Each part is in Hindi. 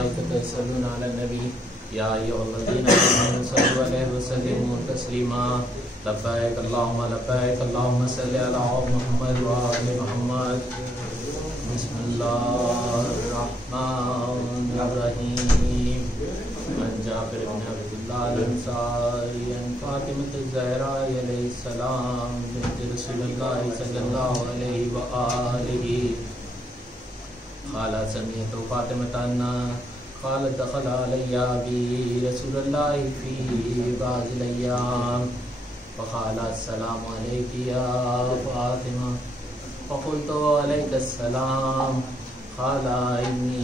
मलाइकतु यसल्लूना अलन नबी या अय्युहल्लज़ीना आमनू सल्लु अलैहि व सल्लिमू तस्लीमा। लब्बैक अल्लाहुम्मा लब्बैक अल्लाहुम्मा सल्लि अला मुहम्मद व आलि मुहम्मद। बिस्मिल्लाहिर्रहमानिर्रहीम। अन जाबिर बिन अब्दुल्लाह अल-अंसारी अन फातिमतुज़ ज़हरा अलैहिस्सलाम बिन्त रसूलिल्लाह सल्लल्लाहु अलैहि व आलिहि क़ालत समिअतु फ़ातिमतन्ना क़ालत दख़ल अलैया बी रसूलुल्लाह फ़ी बाज़िल अय्याम फ़क़ाल अस्सलामु अलैकी या फ़ातिमा फ़क़ुल्तु अलैकस्सलाम क़ाल इन्नी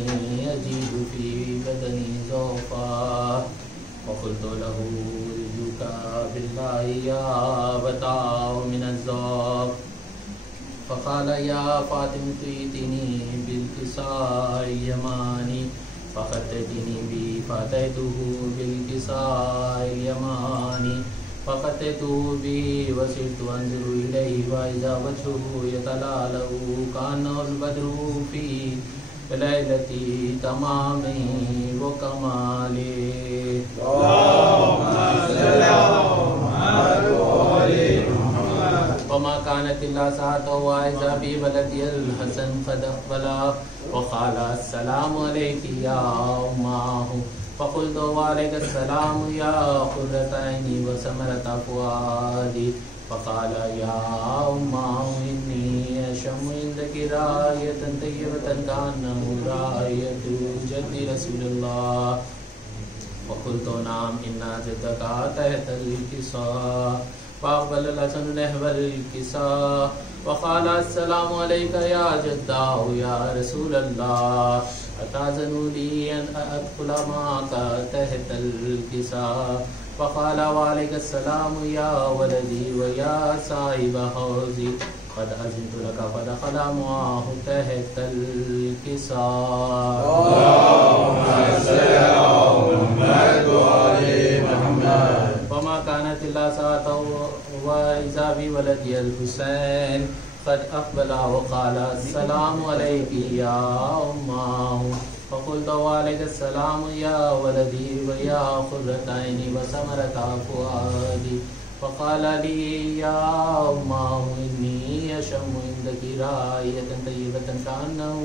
अजीदु फ़ी बदनी ज़ौफ़ा फ़क़ुल्तु लहू अर्जुका बिल्लाहि या बताउ मिनज़्ज़ौफ़ फ़क़ाल या फ़ातिमतु इतिनी बिल्किसाइ यमानी फ़क़तनी बी फ़अतैतुहु बिल्किसाइ यमानी फ़क़ततुहु बी वसिरतु अंज़ुरु इलैहि व इज़ा वजहुहु यतलाअलउ कान्नहुल बद्रु फ़ी लैलति तमामी व कमाली। वमा कानत इल्ला साअतहु इज़ा बी वलदियल हसन फ़अक़बला वक़ाल अस्सलामु अलैकी या उम्माहु फ़क़ुल्तु वअलैकस्सलाम या क़ुर्रत ऐनी व समरत फ़ुआदी फ़क़ाल या उम्माहु इन्नी अशम्मु इंदकी रायतन तय्यबतन कअन्नहु रायतु जद्दी रसूलिल्लाह फ़क़ुल्तु नाम इन्ना जद्दका तहतल किसा फ़अक़बलल हसन नहवल किसा वक़ाल अस्सलामु अलैका या जद्दाहु या रसूलल्लाह अताज़नु ली अन अदख़ुल माका तहतल किसा फ़क़ाल वअलैकस्सलाम या वलदी व या साहिब हौज़ी क़द अज़िनतु लका फ़दख़ल मअहु तहतल किसा। वमा कानत इल्ला साअतहु व इज़ा बी वलदियल हुसैन क़द अक़बला वक़ाल अस्सलामु अलैकी या उम्माहु फ़क़ुल्तु वअलैकस्सलाम या वलदी व या क़ुर्रत ऐनी व समरत फ़ुआदी फ़क़ाल ली या उम्माहु इन्नी अशम्मु इंदकी रायतन तय्यबतन कअन्नहु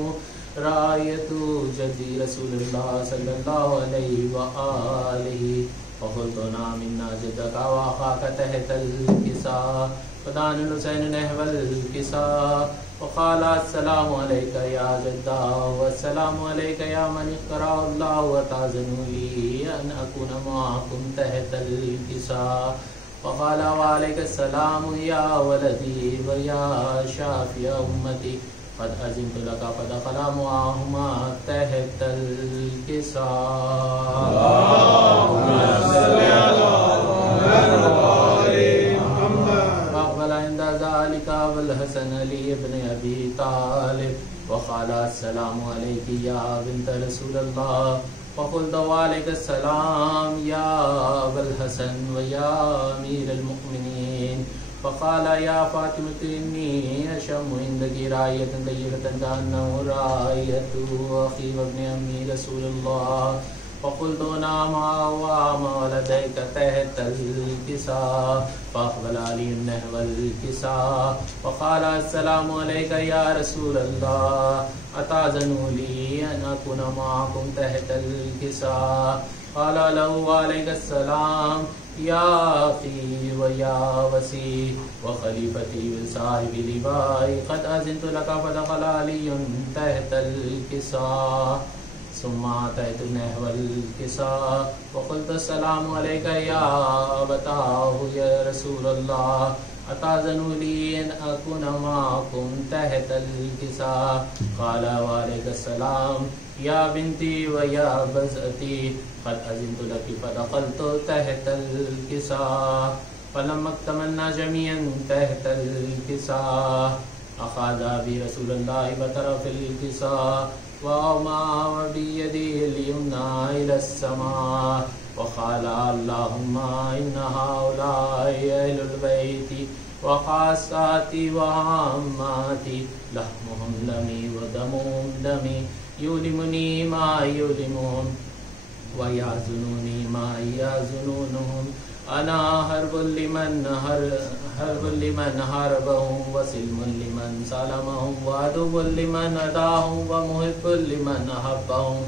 रायतु जद्दी रसूलिल्लाह सल्लल्लाहु अलैहि व आलिहि फ़क़ुल्तु नाम इन्ना जद्दका व अख़ाका तहतल किसा फ़दानुल हुसैन नहवल किसा फ़क़ाल अस्सलामु अलैका या जद्दाहु वस्सलामु अलैका या मन इक़्तरअल्लाहु व ताज़नु ली अन अकून मअकुम तहतल किसा फ़क़ाल वअलैकस्सलाम या वलदी व या शाफ़िअ उम्मती क़द अज़िनतु लका फ़दख़ल मअहुमा तहतल किसा। हसन अली इब्न अबी तालिब वक़ाल अस्सलामु अलैकी या बिन्त रसूलिल्लाह फ़क़ुल्तु वअलैकस्सलाम या अबल हसन व या अमीरल मुमिनीन फ़क़ाल या फ़ातिमतु इन्नी अशम्मु इंदकी रायतन तय्यबतन कअन्नहु रायतु अख़ी व इब्न अम्मी रसूलिल्लाह फ़क़ुल्तु नाम व वलदैक तहतल किसा फ़अक़बल अली नहवल किसा फ़क़ाल अस्सलामु अलैका या रसूलल्लाह अताज़नु ली अन अकून मअकुम तहतल किसा क़ाल लहू वअलैकस्सलाम या अख़ी व या वसी व ख़लीफ़ती व साहिबि लिवाई क़द अज़िनतु लका फ़दख़ल अलियुन तहतल किसा सुम्मा अतैतु नहवल किसा वक़ुल्तु अस्सलामु अलैका या अबताहु या रसूलल्लाह अताज़नु ली अन अकून मअकुम तहतल किसा क़ाल वअलैकस्सलाम या बिन्ती व या बज़अती क़द अज़िनतु लकी फ़दख़लतु तहतल किसा फ़लम्मा इक्तमलना जमीअन तहतल किसा अख़ज़ बी रसूलुल्लाह बतरफ़िल किसा वमा बियदिल युमना इलस्समा वक़ाल अल्लाहुम्मा इन्ना हाउलाई अहलुल बैति व ख़ास्साती व आम्माती लहमुहुम लमी व दमुहुम दमी युलिमुनी मा युलिमुन व याज़ुनूनी मा याज़ुनूनुहुम अना हर्बुल लिमन हरबहुम व सिल्मुल लिमन सलमहुम व अदुव्वुल लिमन अदाहुम व मुहिब्बुल लिमन अहब्बहुम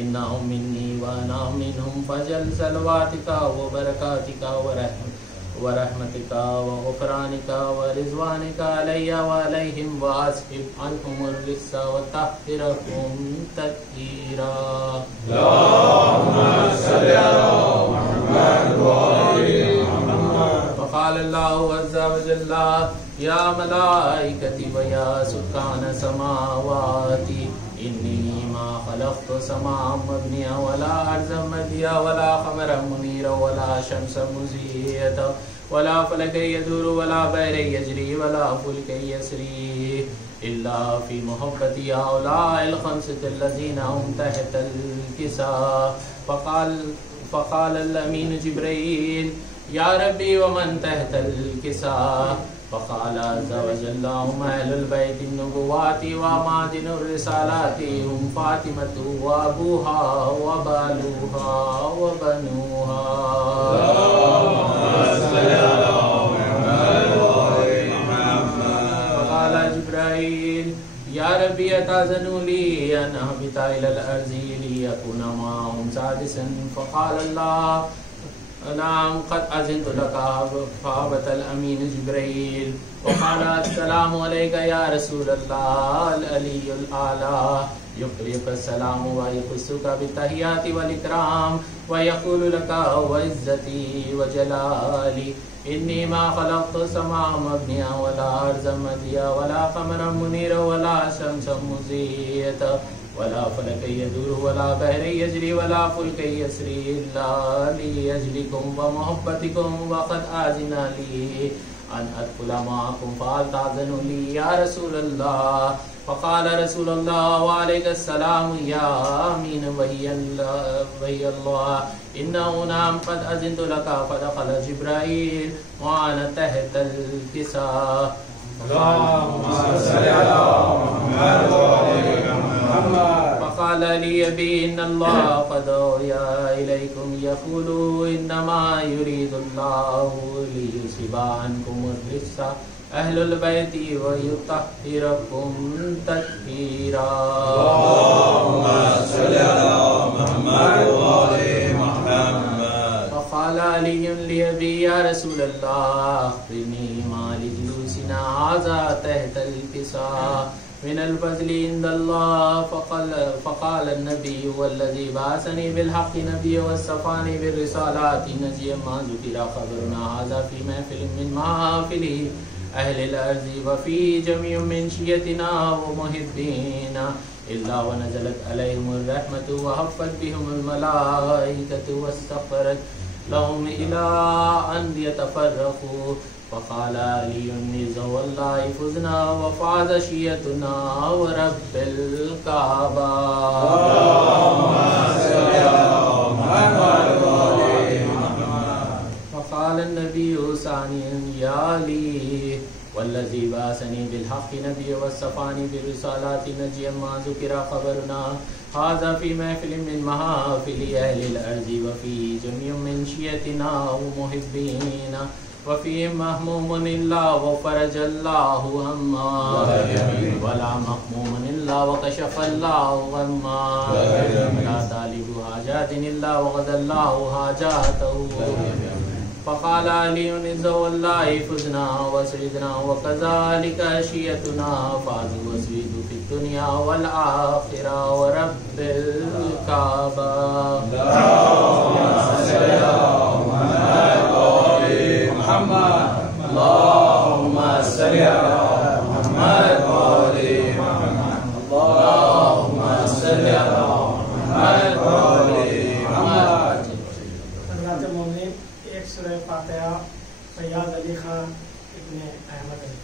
इन्नहुम मिन्नी व अना मिनहुम फजल सलवातिका व बरकातिका व रहमतिका व गुफरानिका व रिज़वानिका अलैया व अलैहिम व अस्हिब अन्हुमुर रिस्सा व तह्हिरहुम तत्हीरा। फ़क़ाल अल्लाहु अज़्ज़ा व जल्ला या मलाइकती व या सुकान समावाती इन्नी मा खलक़्तु समाअन मबनिया वला अर्ज़न मदिया वला क़मरन मुनीरा वला शम्सन मुज़ीयता वला फ़लकन यदूरु वला बहरन यजरी वला फ़ुल्कन यसरी इल्ला फ़ी मुहब्बती हाउलाइल ख़म्सति अल्लज़ीना हुम तहतल किसा। फ़क़ाल अल-अमीन जिब्रील या रब्बी व मन तहतल किसा। फ़क़ाल अज़्ज़ा व जल्ला हुम अहलुल बैति नुबुव्वती व मादिनुर रिसालाति हुम फ़ातिमतु व अबूहा व बालूहा व बनूहा। फ़क़ाल जिब्रील या रब्बी अताज़नु ली अन अहबिता इलल अर्ज़ि लियकुना माअहुम सादिसन। फ़क़ाल अल्लाह नाम क़द अज़िनतु लका फ़अबतल अमीन जिब्रील वक़ाल अस्सलामु अलैका या रसूलल्लाह अल अलियुल आला युक़रियुका सलाम व यख़ुस्सुका बित्तहियाति वल इकराम व यक़ूलु लका व इज़्ज़ती व जलाली इन्नी मा ख़लक़्तु समाअन मबनिया वला अर्ज़न मदिया वला क़मरन मुनीरा वला शम्सन मुज़ीयता वला फ़लकन यदूरु वला बहरन यजरी वला फ़ुल्कन यसरी इल्ला लिअजलिकुम व मुहब्बतिकुम व क़द आज़िना ली अन अदख़ुला मअकुम फ़हल ताज़नु ली या रसूलल्लाह। फ़क़ाल रसूलुल्लाह व अलैकुस्सलाम या अमीन वहियल्लाह इन्नहु नाम क़द अज़िनतु लका फ़दख़ल जिब्रील व अना तहतल किसा। फ़क़ाल ली अबी इन्नल्लाह क़द औहा इलैकुम यक़ूलु इन्नमा युरीदुल्लाहु लियुज़हिबा अन्कुमुर रिज्सा अहलुल बैति व युतह्हिरकुम तत्हीरा। फ़क़ाल अलियुन लिअबी या रसूलल्लाह अख़बिरनी मा लिजुलूसिना हाज़ा तहतल किसा मिनल फ़ज़्लि इंदल्लाह। फ़क़ाल अन्नबिय्यु वल्लज़ी बअसनी बिलहक़्क़ि नबिय्यन वस्सफ़ानी बिर्रिसालाति नजिय्यन मा ज़ुकिरा ख़बरुना हाज़ा फ़ी महफ़िलिन मिन महफ़िलि अहलिल अर्ज़ि व फ़ी जमीइम मिन शिय्यतिना व मुहिब्बीना इल्ला व नज़लत अलैहिमुर रहमतु व हफ़्फ़त बिहुमुल मलाइकतु वस्तग़फ़रत लहुम इला अन यतफ़र्रक़ू। फ़क़ाल अलियुन वल्लाहि फ़ुज़ना व फ़ाज़ शिय्यतुना व रब्बिल काबा। फ़क़ाल अन्नबिय्यु सानियन या अली वल्लज़ी बअसनी बिलहक़्क़ि नबिय्यन वस्सफ़ानी बिर्रिसालाति नजिय्यन मा ज़ुकिरा ख़बरुना हाज़ा फ़ी महफ़िलिन मिन महफ़िलि अहलिल अर्ज़ि व फ़ी जमीइम मिन शिय्यतिना व मुहिब्बीना व फ़ी महमूमुन इल्ला व फ़रजल्लाहु अम्मा वला महमूमुन इल्ला व कशफ़ल्लाहु अम्मा वला तालिबु हाजातिन इल्ला व क़ज़ल्लाहु हाजातहु। फ़क़ाल अलियुन वल्लाहि फ़ुज़ना व सइदना व कज़ालिका शिय्यतुना फ़ाज़ु व सइदु फ़िद दुनिया वल आख़िरा व रब्बिल काबा। अल्लाहुम्मा सल्लि अला मुहम्मद व आलि मुहम्मद। अल्लाहुम्मा सल्लि अला मुहम्मद व आलि मुहम्मद। हज़रत मोमिन एक सूरह फातिहा फैयाज़ अली खान इब्ने अहमद अली।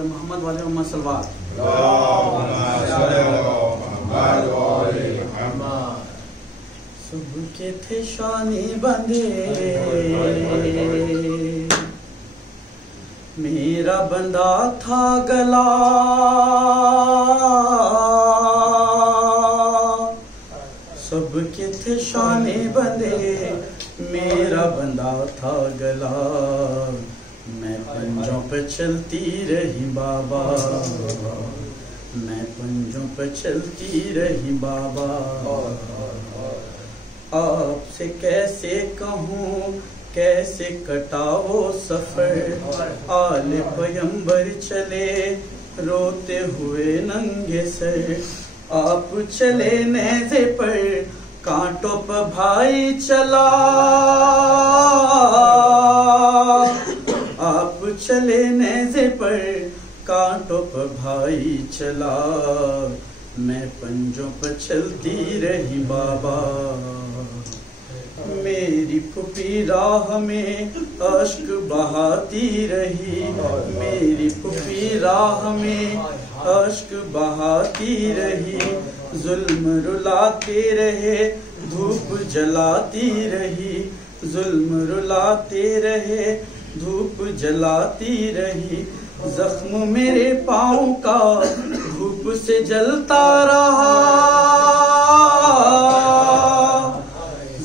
मोहम्मद वाले मोहम्मद सलवार। सुबह के थे शानी बंधे, मेरा बंदा था गला, सबके थे शाने बंधे, मेरा बंदा था गला, मैं पंजों पे चलती रही बाबा, मैं पंजों पे चलती रही बाबा। आपसे कैसे कहूँ कैसे कटा वो सफर, आले पैगंबर चले रोते हुए नंगे सर, आप चले नेज़े पर कांटों पर भाई चला, आप चले नेज़े पर कांटों पर भाई चला, मैं पंजों पर चलती रही बाबा। मेरी फुफी राह में अश्क बहाती रही, मेरी फुफी राह में अश्क बहाती रही, जुल्म रुलाते रहे धूप जलाती रही, जुल्म रुलाते रहे धूप जलाती रही, जख्म मेरे पाँव का धूप से जलता रहा,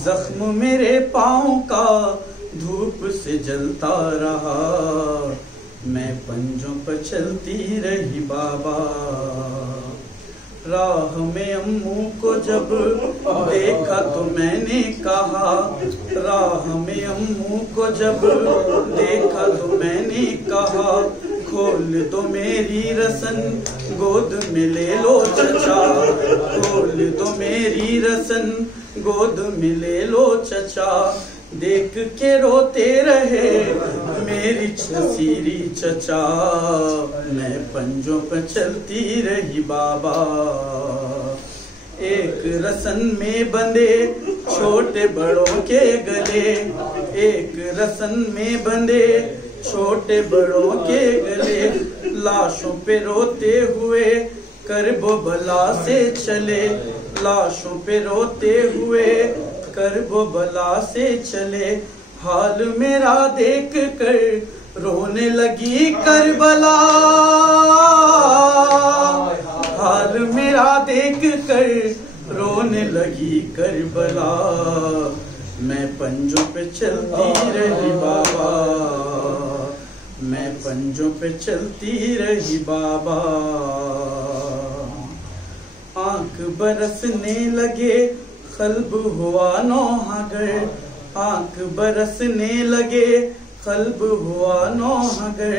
जख्म मेरे पाँव का धूप से जलता रहा, मैं पंजों पर चलती रही बाबा। राह में अम्मू को जब देखा तो मैंने कहा, राह में अम्मू को जब देखा तो मैंने कहा, खोल दो मेरी रसन गोद में ले लो चचा, खोल दो मेरी रसन गोद में ले लो चचा, देख के रोते रहे मेरी छसीरी चचा, मैं पंजों पर चलती रही बाबा। एक रसन में बंधे छोटे बड़ों के गले, एक रसन में बंधे छोटे बड़ों के गले, लाशों पे रोते हुए करबो बला से चले, लाशों पे रोते हुए करबो बला से चले, हाल मेरा देख कर रोने लगी करबला, हाल मेरा देख कर रोने लगी करबला, मैं पंजों पे चलती रही बाबा, मैं पंजों पे चलती रही बाबा। आंख बरसने लगे खल्ब हुआ नौहागर, आंख बरसने लगे खल्ब हुआ नौहागर,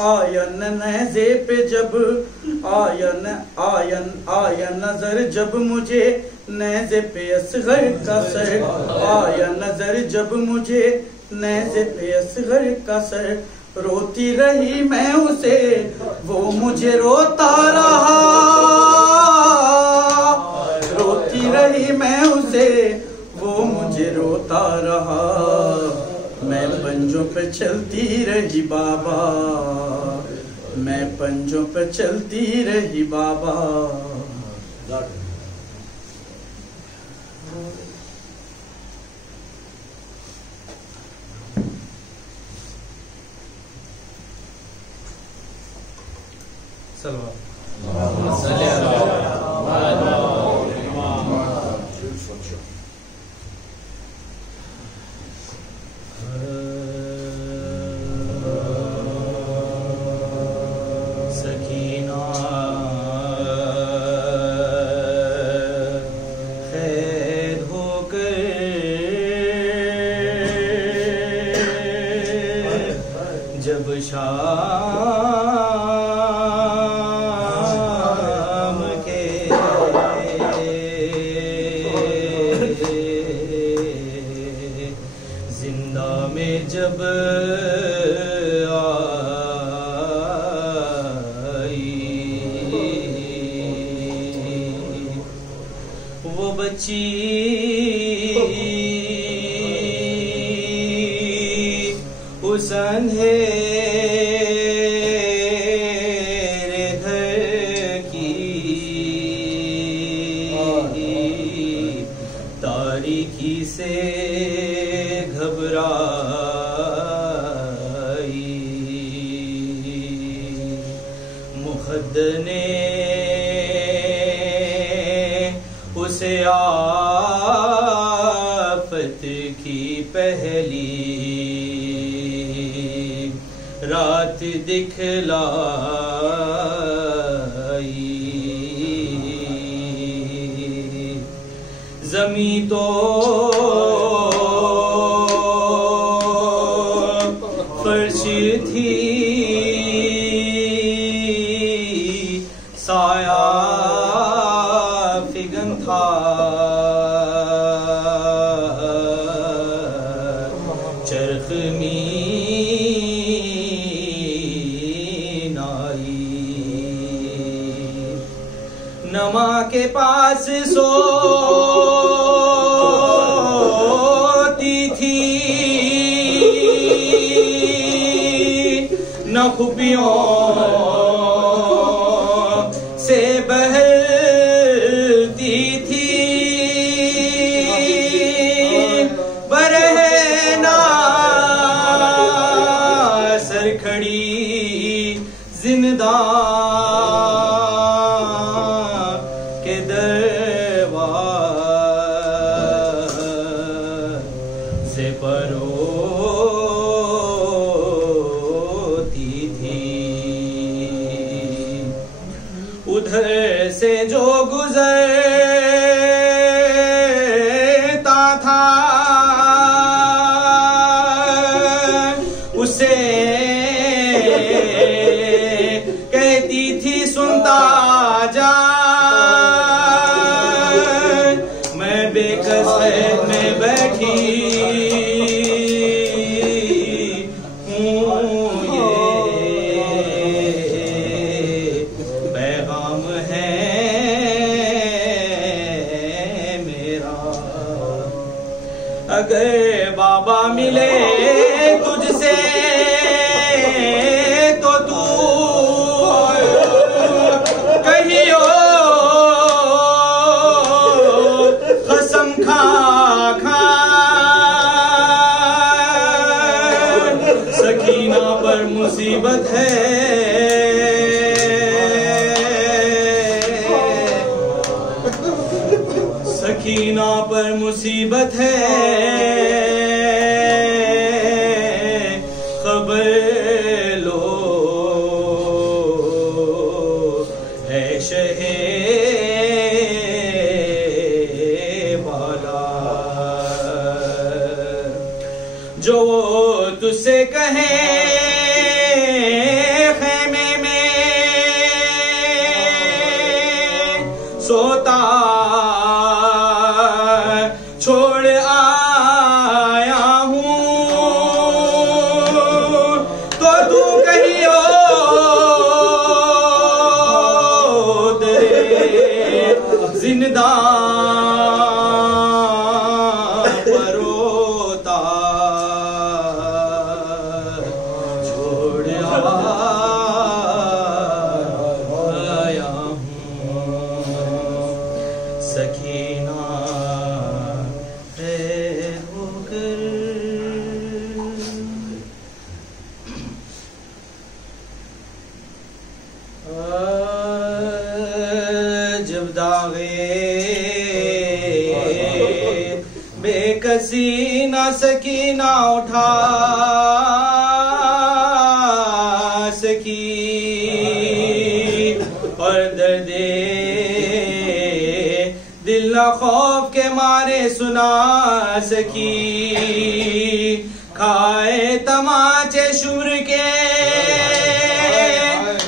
आयन नेज़े पे जब आया नजर जब मुझे नेज़े पे असगर का सर, आया नजर जब मुझे नेज़े पे असगर का सर, रोती रही मैं उसे वो मुझे रोता रहा, रोती रही मैं उसे वो मुझे रोता रहा, मैं पंजों पे चलती रही बाबा, मैं पंजों पे चलती रही बाबा। सकीना खैर होकर जब शाम के जिंदा में जब वो बच्ची उस अंधेरे चली रात दिखलाई, ज़मीं तो फर्श थी, साया फिगन था, चरख मीन आई, नमा के पास सोती थी, न खुबियों से बहलती थी, बरहना सरखड़ी जिंदां के दरवाज़े परोती थी। उधर से जो गुजरता था उसे कहती थी सुनता जा, मैं बेकस में बैठी हूँ, ये पैगाम है मेरा। अगर बाबा मिले तुझसे तो तू कहियो कसम खा खा, सकीना पर मुसीबत है, सकीना पर मुसीबत है, खबर लो है शहे वाला, जो तुझसे कहे खेमे में सोता छोड़ आया हूँ, तो तू कहियो दरे जिंदां परोता छोड़ आया हूँ, सकीना जब दागे बेकसी ना सकीना उठा सकी, और दर्दे दिल न खौफ के मारे सुना सकी, खाए तमाचे शुर के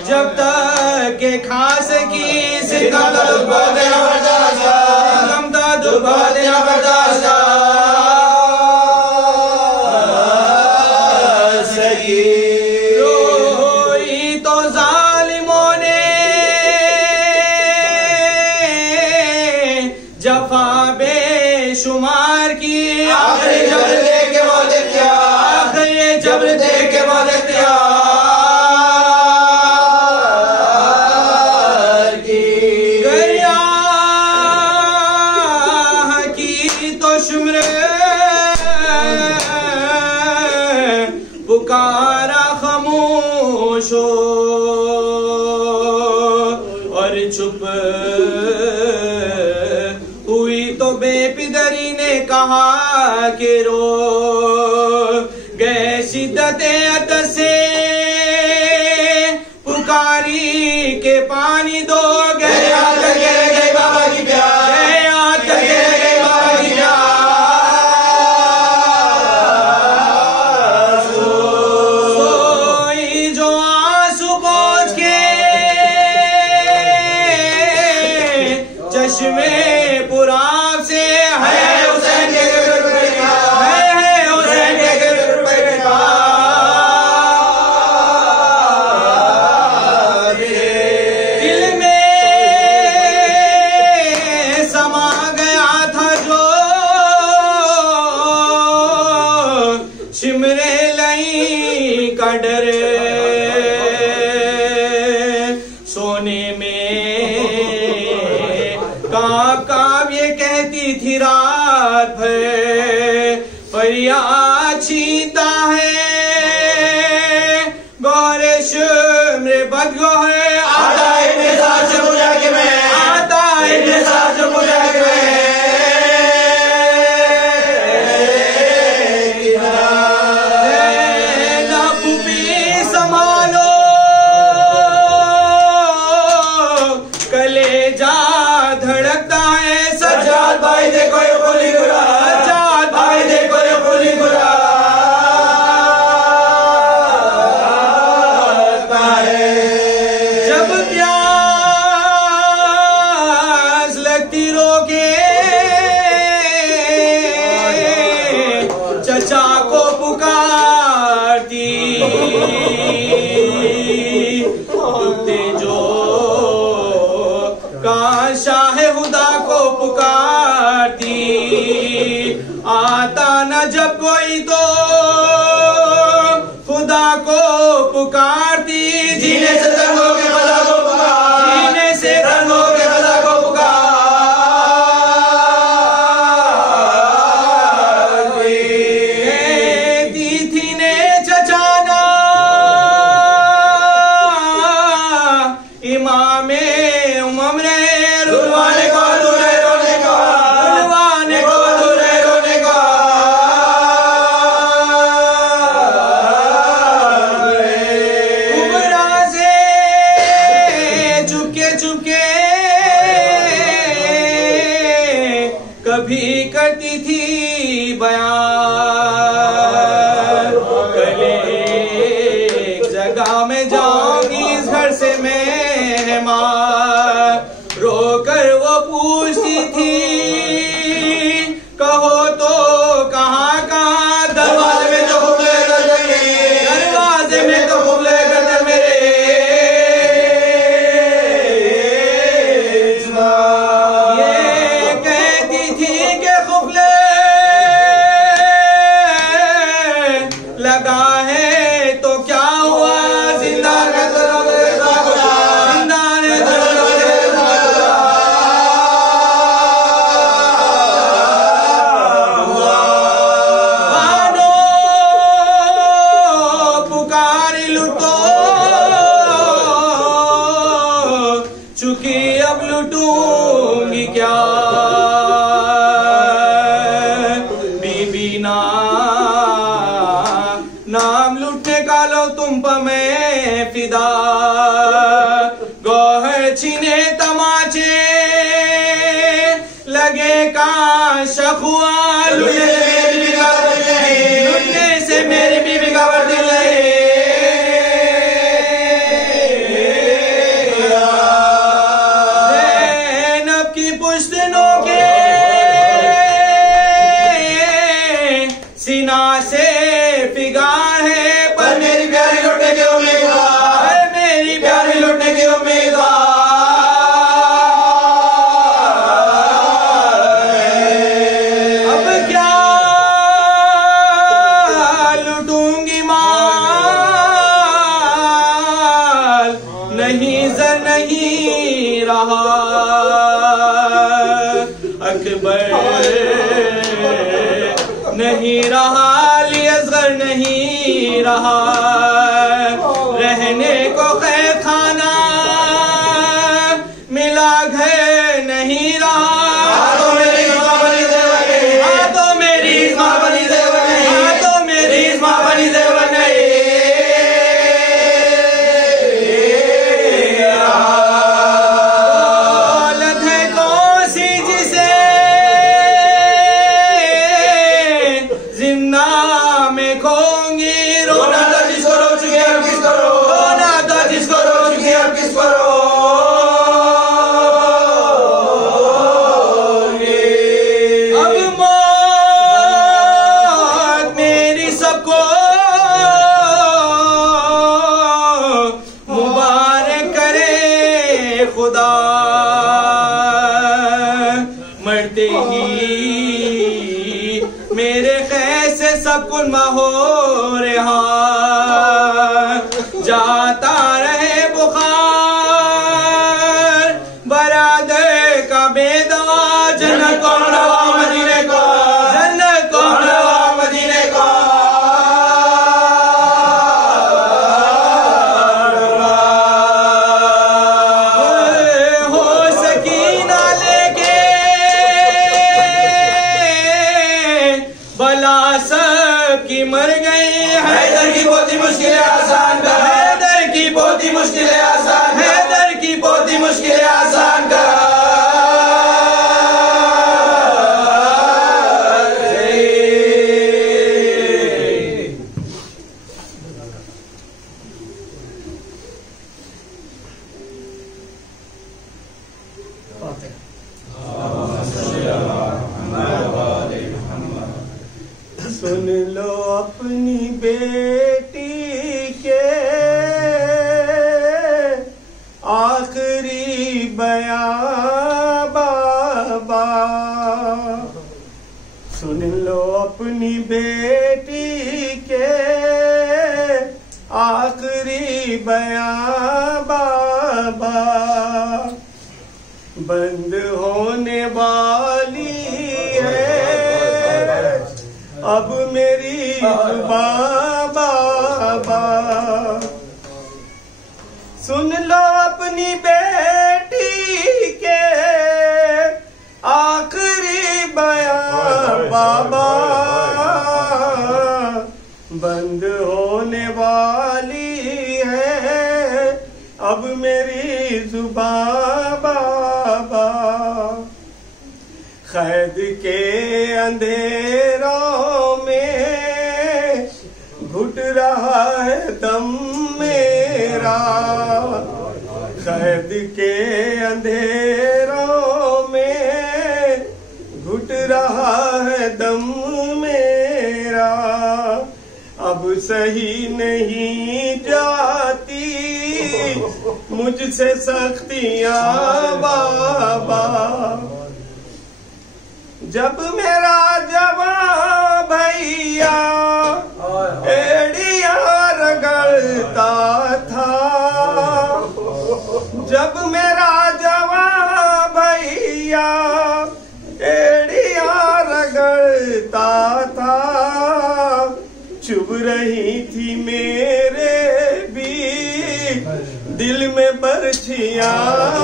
जब तक के खा सकी, सितम दा दुर्भाग्य बर्दाश्त, सितम दा दुर्भाग्य बर्दाश्त सकी, रोई तो जालिमों ने जफा बेशुमार की, आखिरी जबर दे के वादे किया, आखिरी जबर दे के वादे किया, पुकारा खामोश हो और चुप हुई तो बेपिदरी ने कहा कि रो शिद्दत अतश से पुकारी के पानी दो, गए आकर गए बाबा की प्यास, गए आकर गए बाबा की प्यास। सोई जो आंसू पोंछ के चश्मे पुराब से, है हुसैन के घर पे, है हुसैन के घर पे दिल में समा गया था जो शिमरे लई का डर, सोने में काब काब ये कहती थी रात भर, फरियाद छीनता है गौरे शुम्र बदगोहर, आता है साथ मुझा के मैं, आता है साथ मुझा के मैं, संभालो कलेजा धड़कता है, सज्जाद भाई देखो ये गोली गुरा, सज्जाद भाई देखो ये गोली गुरा है। जब प्यास लगती रोके चचा को पुकारती, डूबते जो शाह खुदा को पुकारती, आता न जब कोई तो खुदा को पुकारती, जीने से तंग हो के खुदा को पुकार, जीने से तंग हो के खुदा को पुकारती। दी थी ने चचाना इमामे उमरे, रुलवाने को दूरे रोने को, रुलवाने को दूरे रोने को, उमरा से चुपके चुपके कभी करती थी बयान, कल एक जगह में जाऊंगी इस घर से मेहमान, रोकर वो पूछती थी कहो तो कहाँ कहाँ, दरवाजे में तो खुले करते मेरे, दरवाजे में तो खुले करते मेरे, ये कहती थी कि खुफले लगा है तो क्या हुआ, जिंदा का दरवाजे जिंदा ने दरवाजे बानो पुकारी लुटो चुकी अब लुटूंगी क्या, बीबी नाम लुटने का लो तुम पर मैं फिदा, गौहर छीने तमाचे लगे का शखुआ, लुटने से मेरी बीवी का बदल ज़ैनब की पुश्तनों के सीना से फिगार है, पर मेरी प्यारी लुटने की उम्मीदवार, मेरी प्यारी लुटने की उम्मीदवार। अब क्या लुटूंगी माल, नहीं जर नहीं रहा, अकबर नहीं रहा, अली असगर नहीं रहा, रहने को खैर खाना मिला, घर नहीं रहा, हाथों मेरी इस्मा बनी देवनी, हाथों मेरी इस्मा बनी देवनी, हाथों मेरी इस्मा बनी देवनी। राह में खोंगी, रोना था जिसको रो चुके अब किसको रो, रोना था जिसको रो चुके अब किसको रो। सब कुल हो रहा जाता रहे बुखार, बरादर का बेदवा जन्नत को रवा मदीने को, जन्नत को रवा मदीने को। हो सकीना लेके बला की मर गई, हैदर की बहुत ही मुश्किल आसान का, हैदर की बहुत ही मुश्किल आसान, हैदर की बहुत ही मुश्किल आसान का। सुन लो अपनी बेटी के आखिरी बयां बाबा, सुन लो अपनी बेटी के आखिरी बयां बाबा। बंद होने वाली अब मेरी जुबां बाबा, सुन लो अपनी बेटी के आखिरी बयां बाबा। बंद होने वाली है अब मेरी जुबां बाबा। कैद के अंधेरों में घुट रहा है दम मेरा, कैद के अंधेरों में घुट रहा है दम मेरा। अब सही नहीं जाती मुझसे सख्तियां बाबा। जब मेरा जवान भैया एड़िया रगड़ता था, जब मेरा जवान भैया एड़िया रगड़ता था, चुभ रही थी मेरे भी दिल में बर्छियां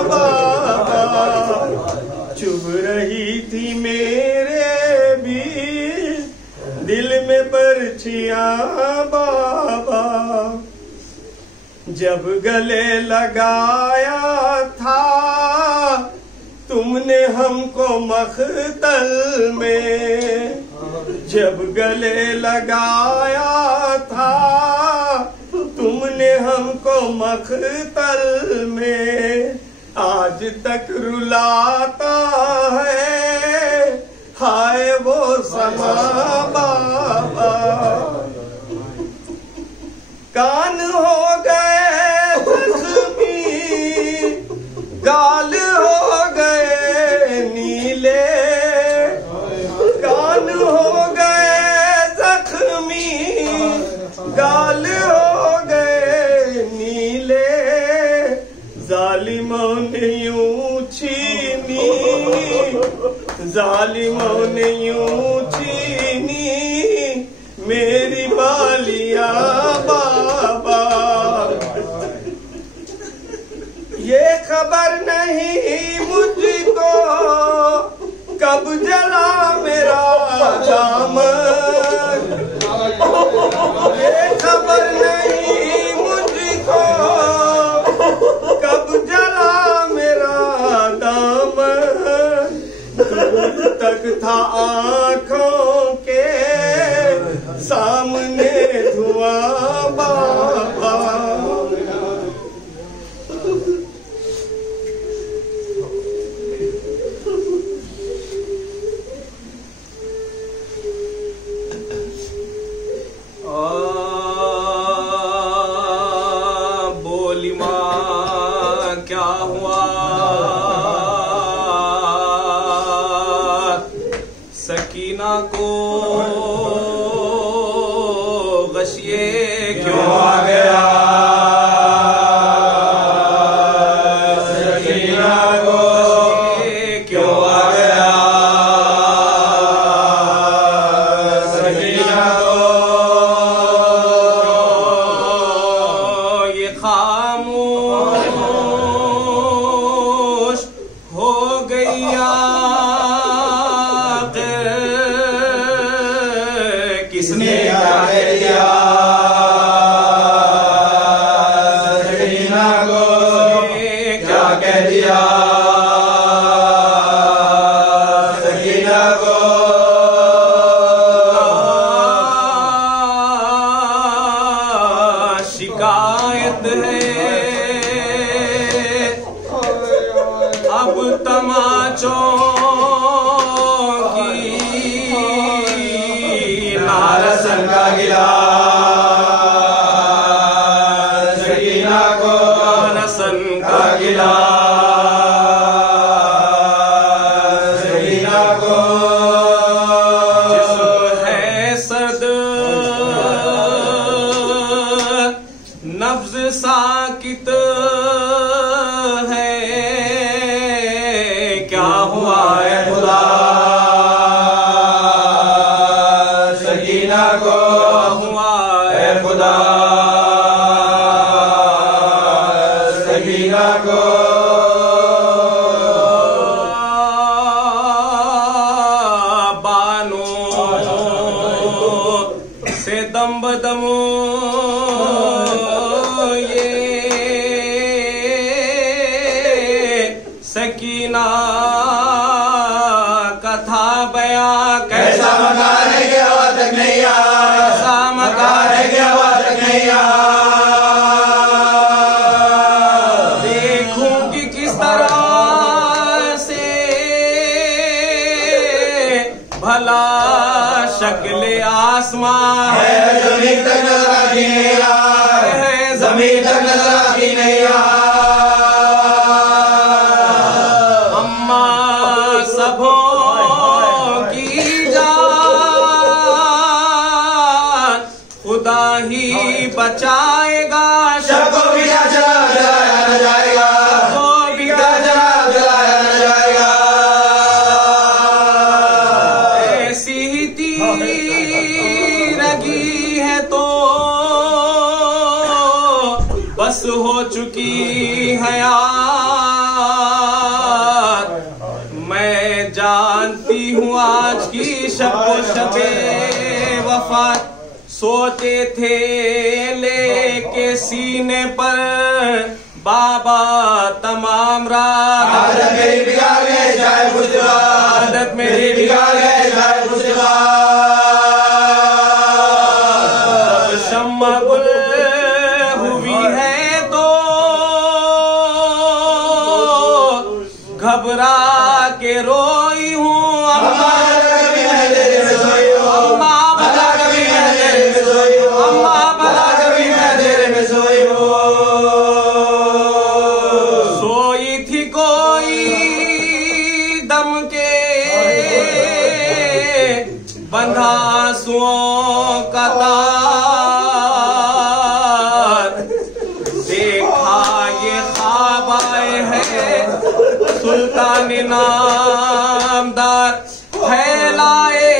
बाबा। चुभ रही थी मेरे भी दिल में बर्छियां बाबा। जब गले लगाया था तुमने हमको मख्तल में, जब गले लगाया था तुमने हमको मख्तल में, आज तक रुलाता है हाय वो समा बाबा। कान हो गए जख्मी, गाल हो गए नीले, कान हो गए जख्मी, गाल हो गए नीले। जालिमों ने यूं छीनी, जालिमों ने यूं छीनी मेरी बालियां बाबा। ये खबर नहीं मुझको कब जला मेरा दामन, ये खबर नहीं मुझको कब जला मेरा दामन। दूर तक था आँखों के सामने धुआं बाबा। बोली माँ क्या हुआ? सकीना को गशिए क्यों आ गया? सकीना को गशिए क्यों आ गया? सकीना को ये खामोश हो गई किसने क्या कह दिया? सकीना को क्या कह दिया? सकीना को शिकायत है अब तमाचों की, नारसन का गिला सकीना को, नारसन का गिला सकीना को। जिस्म है सर्द नब्ज साकित है, क्या हुआ है खुदा? सकीना को हुआ है खुदा? सकीना को बानों से दम बदमो ये सकीना कथा बया कैसा मकान है कि हवा तक नहीं आ, कैसा मकान है कि हवा तक नहीं आ। देखूं कि किस तरह से भला शक्ल आसमां है, जमीन तक नजर आती नहीं आ, जमीन तक नजर आती नहीं आ। अम्मा सबों की जान खुदा ही बचाएगा, सबको भी जलाया न जाएगा, सबको भी जलाया न जाएगा। ऐसी ही तीरगी है तो बस हो चुकी है यार। मैं जानती हूँ आज की शब-ओ-शबे वफात सोते थे लेके सीने पर बाबा तमाम रात। आदत मेरी बिगाड़ गए जाए खुशबा, आदत मेरी बिगाड़ गए जाए खुशबा। शम्मा गुल हुई है तो घबरा के रोई हूँ। अम्मा कभी मैं तेरे में सोई हूँ, अम्मा भला कभी मैं तेरे में सोई हूँ, अम्मा भला कभी मैं तेरे में सोई हूँ। सोई थी कोई दम के बंधा आंसुओं का तार। देखा ये ख्वाब आए हैं सुल्तान नामदार, फैलाए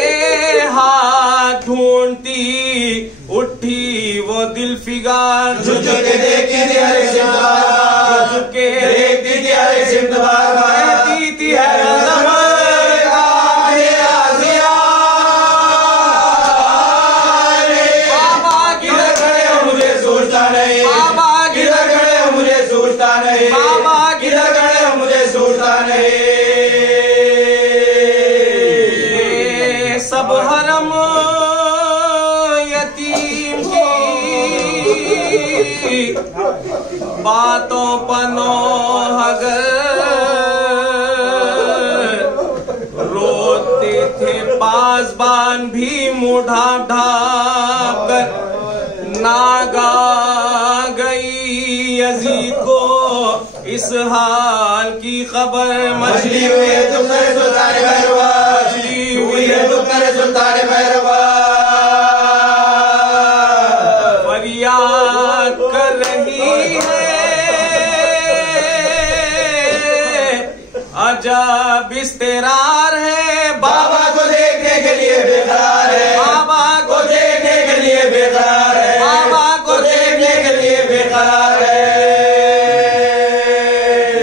हाथ ढूंढती उठी वो दिल फिगार। झुक के देखती थी हर एक सिमत, झुक के देखती थी हर एक सिमत, कहती थी है बाबा किधर खड़े हो मुझे सोचता नहीं, बाबा किधर खड़े हो मुझे सोचता नहीं, बाबा किधर खड़े हो मुझे सोचता नहीं। सब हरम बातों पनो अगर रोते थे पासबान भी मुंह ढाप ढाप कर। नागा गई अजीज को इस हाल की खबर। मछली हुई है तुम करे सुल्तान भैरवा, मछली हुई है तुम करे सुल्तान भैरवा। फरियाद कर रही है अजब इस्तेरार है। बाबा को देखने के लिए बेकरार है, बाबा को देखने के लिए बेकरार है, बाबा को देखने के लिए बेकरार है।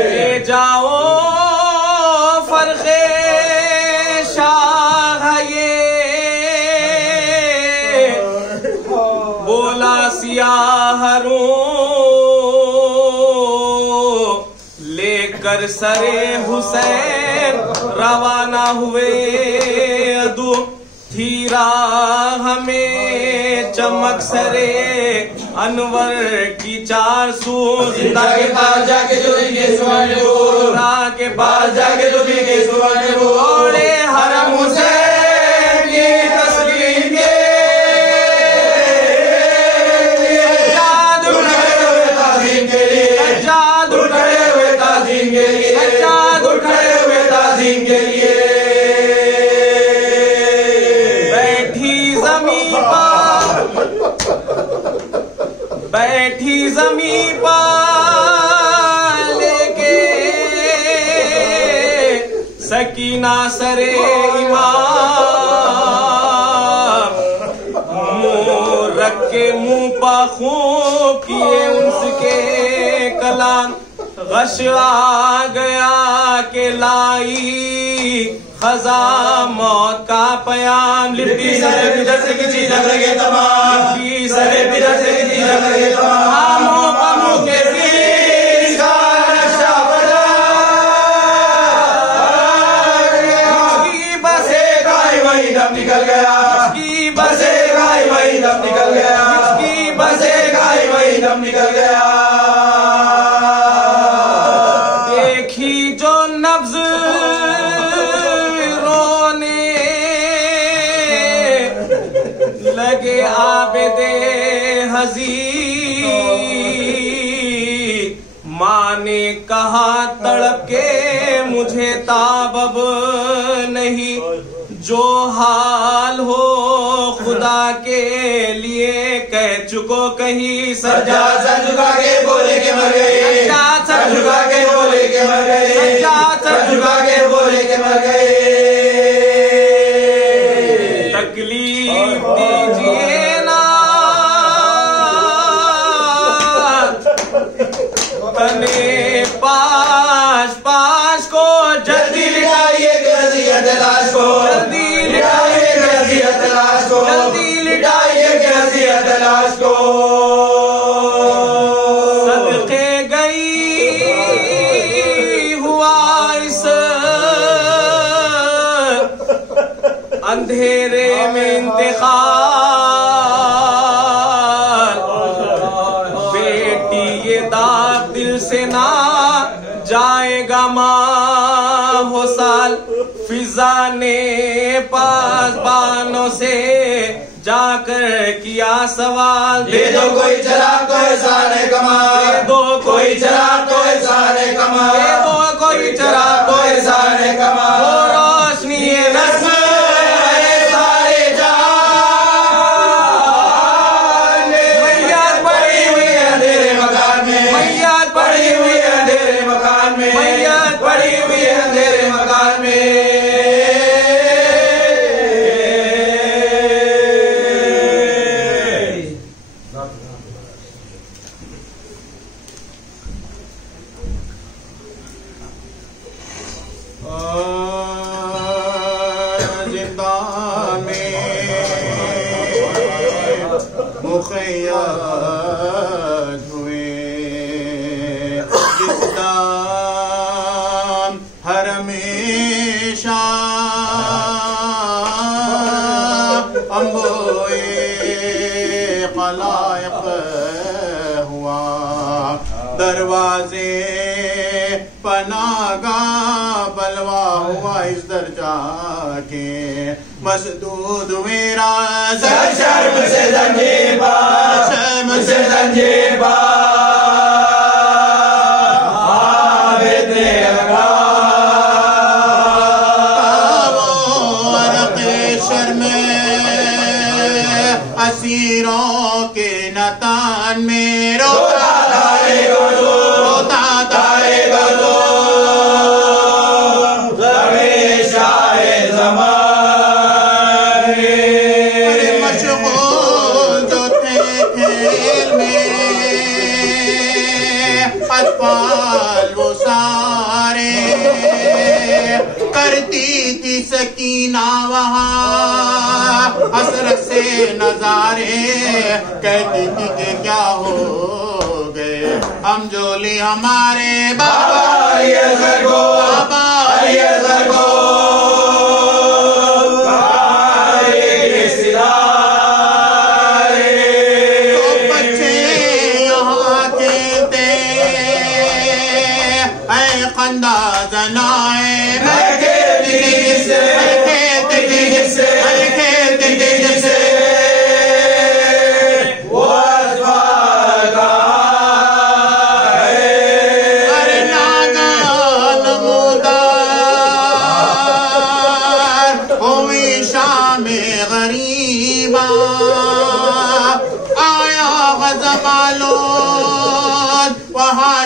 ले जाओ फरखे शाह ये बोला सियाह लेकर सरे हुसैन रवाना हुए। अदू थी राह हमें चमक सरे अनवर की 4 सू। जिंदा के पास जाके जो के सुहाने वो, के पास जाके जो के सुहाने वो। ओड़े हरम हुसैन की तस्लीम के बैठी जमीन पर लेके सकीना सरे इमाम। मुंह रख के मुंह पा खूब किए उनके कलाम। गश आ गया के लाई खजा मौत का पयाम। लिपटी सरे बिदर से किसी जग लगे तमाम, लिपटी सरे बिदर से किसी जग लगे तमाम। आमों पमों के फीस का नक्शा बना, इसकी बसे गाय वही दम निकल गया, इसकी बसे गाय वही दम निकल गया, इसकी बसे गाय वही दम निकल गया। देखी जो नब्ज लगे आबेदे हजी। माँ ने कहा तड़प के मुझे ताबब नहीं। जो हाल हो खुदा के लिए कह चुको कहीं। सज्जा सर झुका के बोले के मर गए, सज्जा सर झुका के बोले के मर गए, सज्जा सर झुका के बोले के मर गए। तकलीफ दीजिए ना तने पास पास को। जल्दी लिटाइए अज़ियत लाश को, जल्दी लिटाइए अज़ियत लाश को, जल्दी लिटाइए अज़ियत लाश को। सदके गई हुआ इस अंधेरे में इंतकाल। बेटी ये दाग दिल से ना जाएगा माँ हो साल। फिजा ने पासबानों से जाकर किया सवाल। दे दो कोई चराग तो एहसान कमाल, दे दो कोई चराग तो एहसान कमाल, दे दो कोई चराग तो एहसान कमाल। वो रोशनी रस्म मुखैयत हुए जिस्दाम हरमेशा अम्बोए खलाइक दरवाजे पनागाह बलवा हुआ इस दर्जा के मसदूद मेरा शर्म से जंजीबा शर्म से जंजीबा असीरों के नतान में रोता तारे गजो रोता तारे गजो हमेशाए ज़माने मशगूल जो थे खेल में अतफाल वो सारे करती थी सकीना वहाँ हसरत से नजारे कहती थी कि क्या हो गए हम जोली हमारे बाबा बाबा तो बच्चे यहाँ खेलते ऐ खंदा जनाए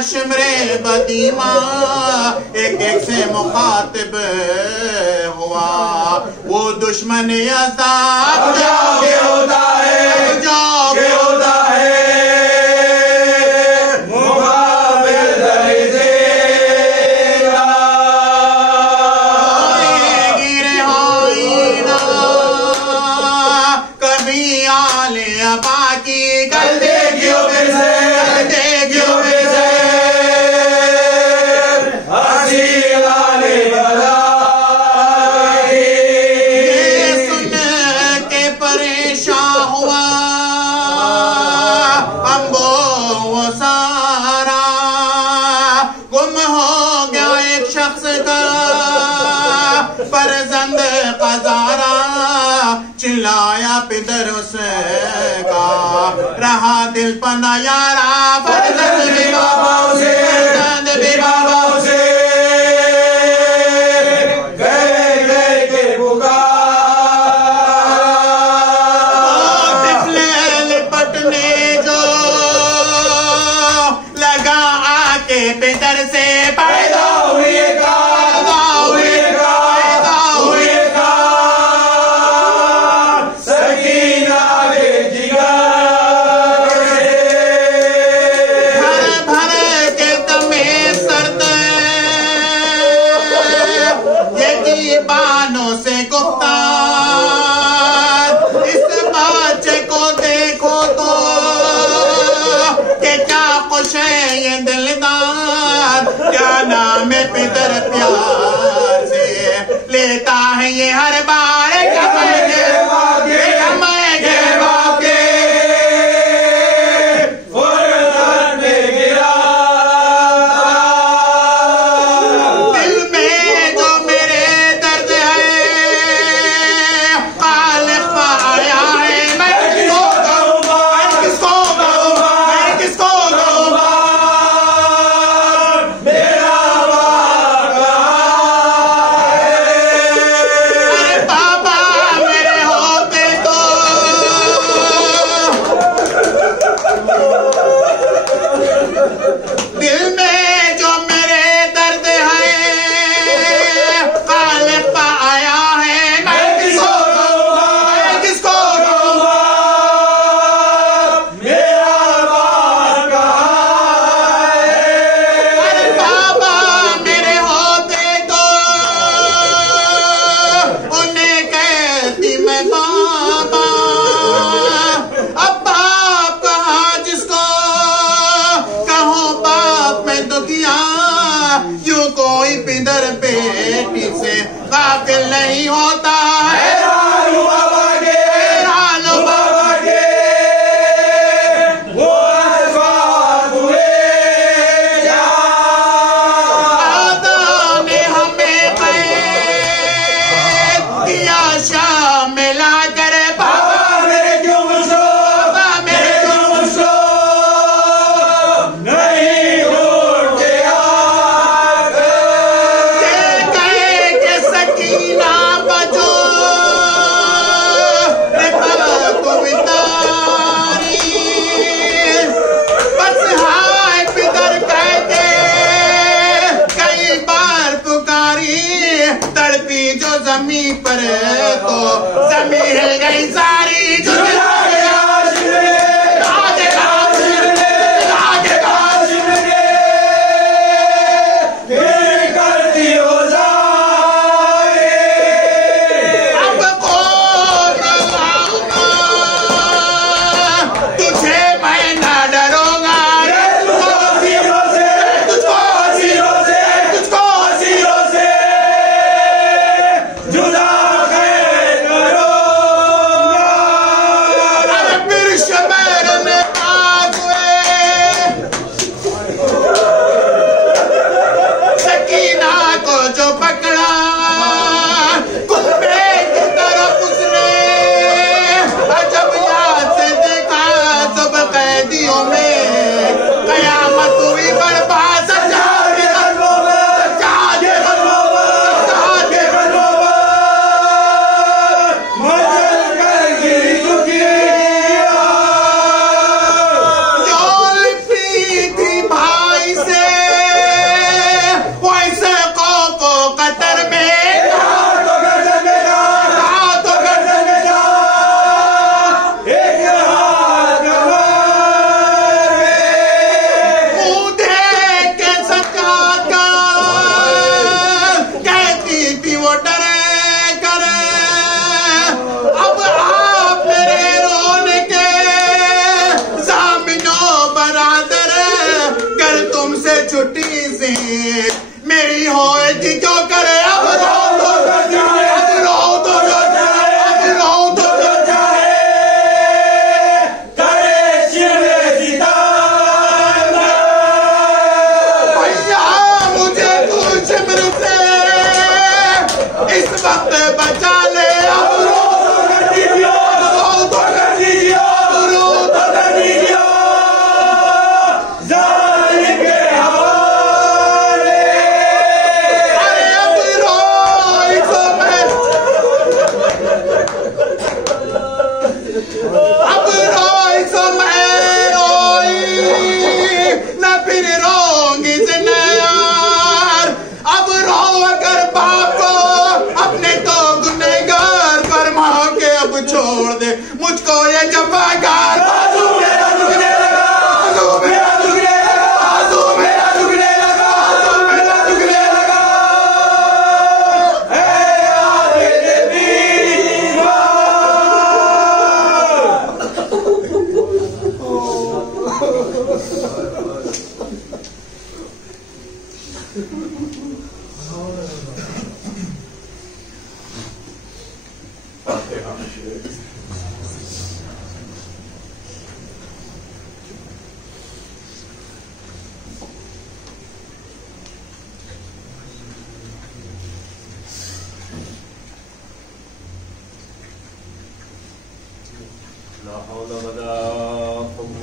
शिमरे बदीमा एक एक से मुखातिब हुआ वो दुश्मन अज़ाब जाओगे होता है जाओगे होता है मुकाबिल दर्जेगा गिरे आईना कभी आले बाकी कर देगी फिर से कर देगी फिर से फरजंद कज़ारा चिल्लाया पिदर उसका रहा दिल पना यारा फरजंद भी बाबा उसे फरजंद भी बाबा उसे गए गए के पुकार तिफले लिपटने जो लगा आके पिदर से पैदा हुए का क्या नाम है पितर प्यार से लेता है ये हर बार दिल में जो मेरे दर्द है खालिक आया है मैं किसको कहूँगा किसको कहूँगा किसको कहूँगा मेरा वाक़ा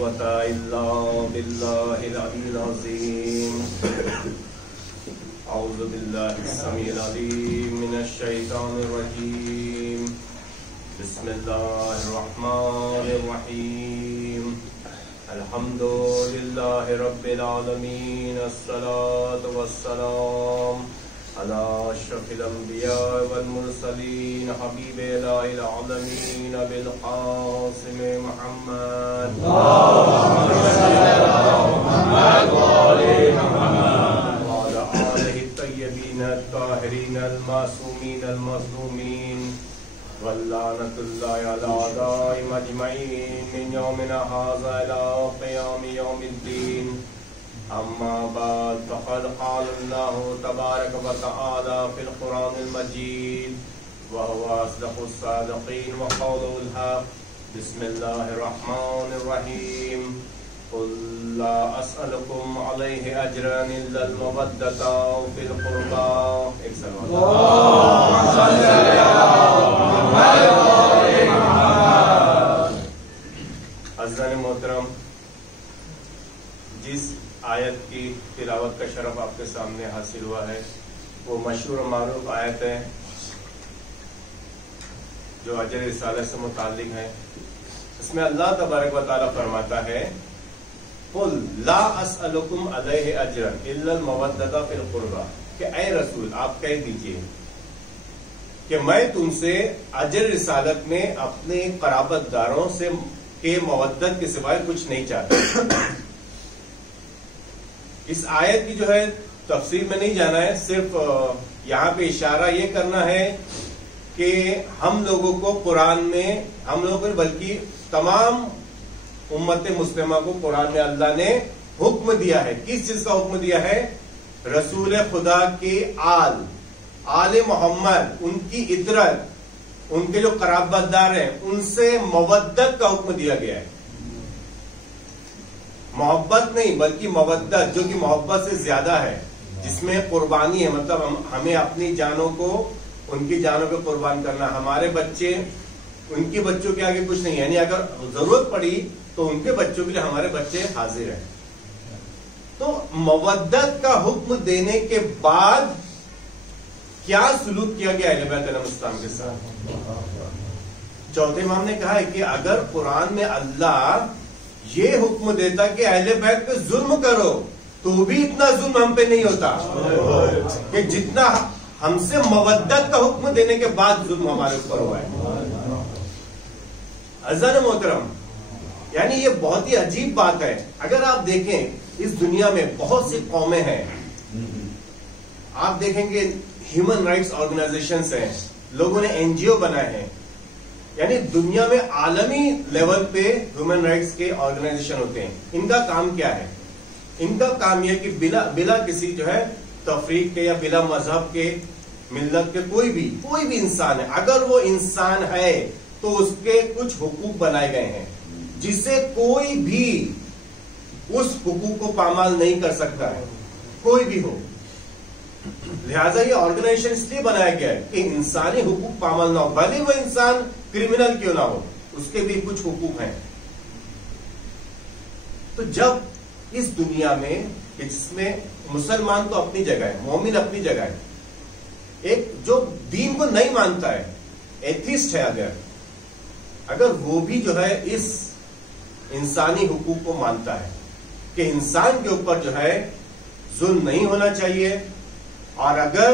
कुव्वता इल्ला बिल्लाहिल अलील अज़ीम। औज़ु बिल्लाहिस समीइल अलीम मिनश शैतानिर रजीम। बिस्मिल्लाहिर रहमानिर रहीम। अल्हम्दुलिल्लाहि रब्बिल आलमीन। अस्सलातु वस्सलाम अला अशरफिल अंबिया वल मुरसलीन हबीबे इलाहिल आलमीन अबिल कासिम मुहम्मद वाला आलिहि तय्यबीन ताहिरीन अल मासूमीन अल मज़लूमीन वल्लानतुल्लाहि अला अदाइम अजमईन मिन यौमिना हाज़ा इला क़ियाम यौमिद्दीन। अम्मा बाद फ़क़द क़ाल अल्लाहु तबारक व तआला फ़िल क़ुरानिल मजीद व हुवा अस्दक़ुस सादिक़ीन व क़ौलुहुल हक़। बिस्मिल्लाहिर रहमानिर रहीम। क़ुल ला अस्अलुकुम अलैहि अजरन इल्लल मवद्दता फ़िल क़ुरबा। एक अज़ीज़ान मोहतरम, जिस आयत की तिलावत का शरफ आपके सामने हासिल हुआ है वो मशहूर और मारूफ आयत है जो अजर रिसालत से मुताल्लिक है। इसमें अल्लाह तबारक व तआला फरमाता है कुल ला अस्अलुकुम अलैहि अजरन इल्लल मवद्दता फिल क़ुरबा, कि ऐ रसूल आप कह दीजिए कि मैं तुमसे अजर रिसालत में अपने क़राबतदारों से के मवद्दत के सिवाय कुछ नहीं चाहता। इस आयत की जो है तफसीर में नहीं जाना है, सिर्फ यहाँ पे इशारा ये करना है कि हम लोगों को कुरान में, हम लोगों को बल्कि तमाम उम्मत मुस्लिमा को कुरान में अल्लाह ने हुक्म दिया है। किस चीज का हुक्म दिया है? रसूल खुदा के आले मोहम्मद, उनकी इतरत, उनके जो कराबतदार हैं उनसे मवद्दत का हुक्म दिया गया है। मोहब्बत नहीं बल्कि मवद्दत, जो कि मोहब्बत से ज्यादा है, जिसमें कुर्बानी है। मतलब हमें अपनी जानों को उनकी जानों पे कुर्बान करना, हमारे बच्चे उनके बच्चों के आगे कुछ नहीं है, यानी अगर जरूरत पड़ी तो उनके बच्चों के लिए हमारे बच्चे हाजिर हैं। तो मवद्दत का हुक्म देने के बाद क्या सलूक किया गया अहले बैत अलैहिस्सलाम के साथ? चौथे इमाम ने कहा है कि अगर कुरान में अल्लाह ये हुक्म देता कि अहले बैत पे जुल्म करो तो भी इतना जुल्म हम पे नहीं होता कि जितना हमसे मवद्दत का हुक्म देने के बाद जुल्म हमारे ऊपर हुआ है। अज़ान मोहतरम, यानी ये बहुत ही अजीब बात है। अगर आप देखें इस दुनिया में बहुत सी कौमें हैं, आप देखेंगे ह्यूमन राइट्स ऑर्गेनाइजेशंस हैं, लोगों ने एनजीओ बनाए हैं, यानी दुनिया में आलमी लेवल पे ह्यूमन राइट्स के ऑर्गेनाइजेशन होते हैं। इनका काम क्या है? इनका काम यह कि बिला किसी जो है तफरीक के या बिला मजहब के, मिल्लत के, कोई भी इंसान है, अगर वो इंसान है तो उसके कुछ हुकूक बनाए गए हैं जिससे कोई भी उस हुकूक को पामाल नहीं कर सकता है, कोई भी हो। लिहाजा ये ऑर्गेनाइजेशन इसलिए बनाया गया है कि इंसानी हुकूक पामाल ना हो, भले वो इंसान क्रिमिनल क्यों ना हो, उसके भी कुछ हुकूक हैं। तो जब इस दुनिया में जिसमें मुसलमान तो अपनी जगह है, मोमिन अपनी जगह है, एक जो दीन को नहीं मानता है, एथिस्ट है, अगर वो भी जो है इस इंसानी हुकूक को मानता है कि इंसान के ऊपर जो है जुल्म नहीं होना चाहिए, और अगर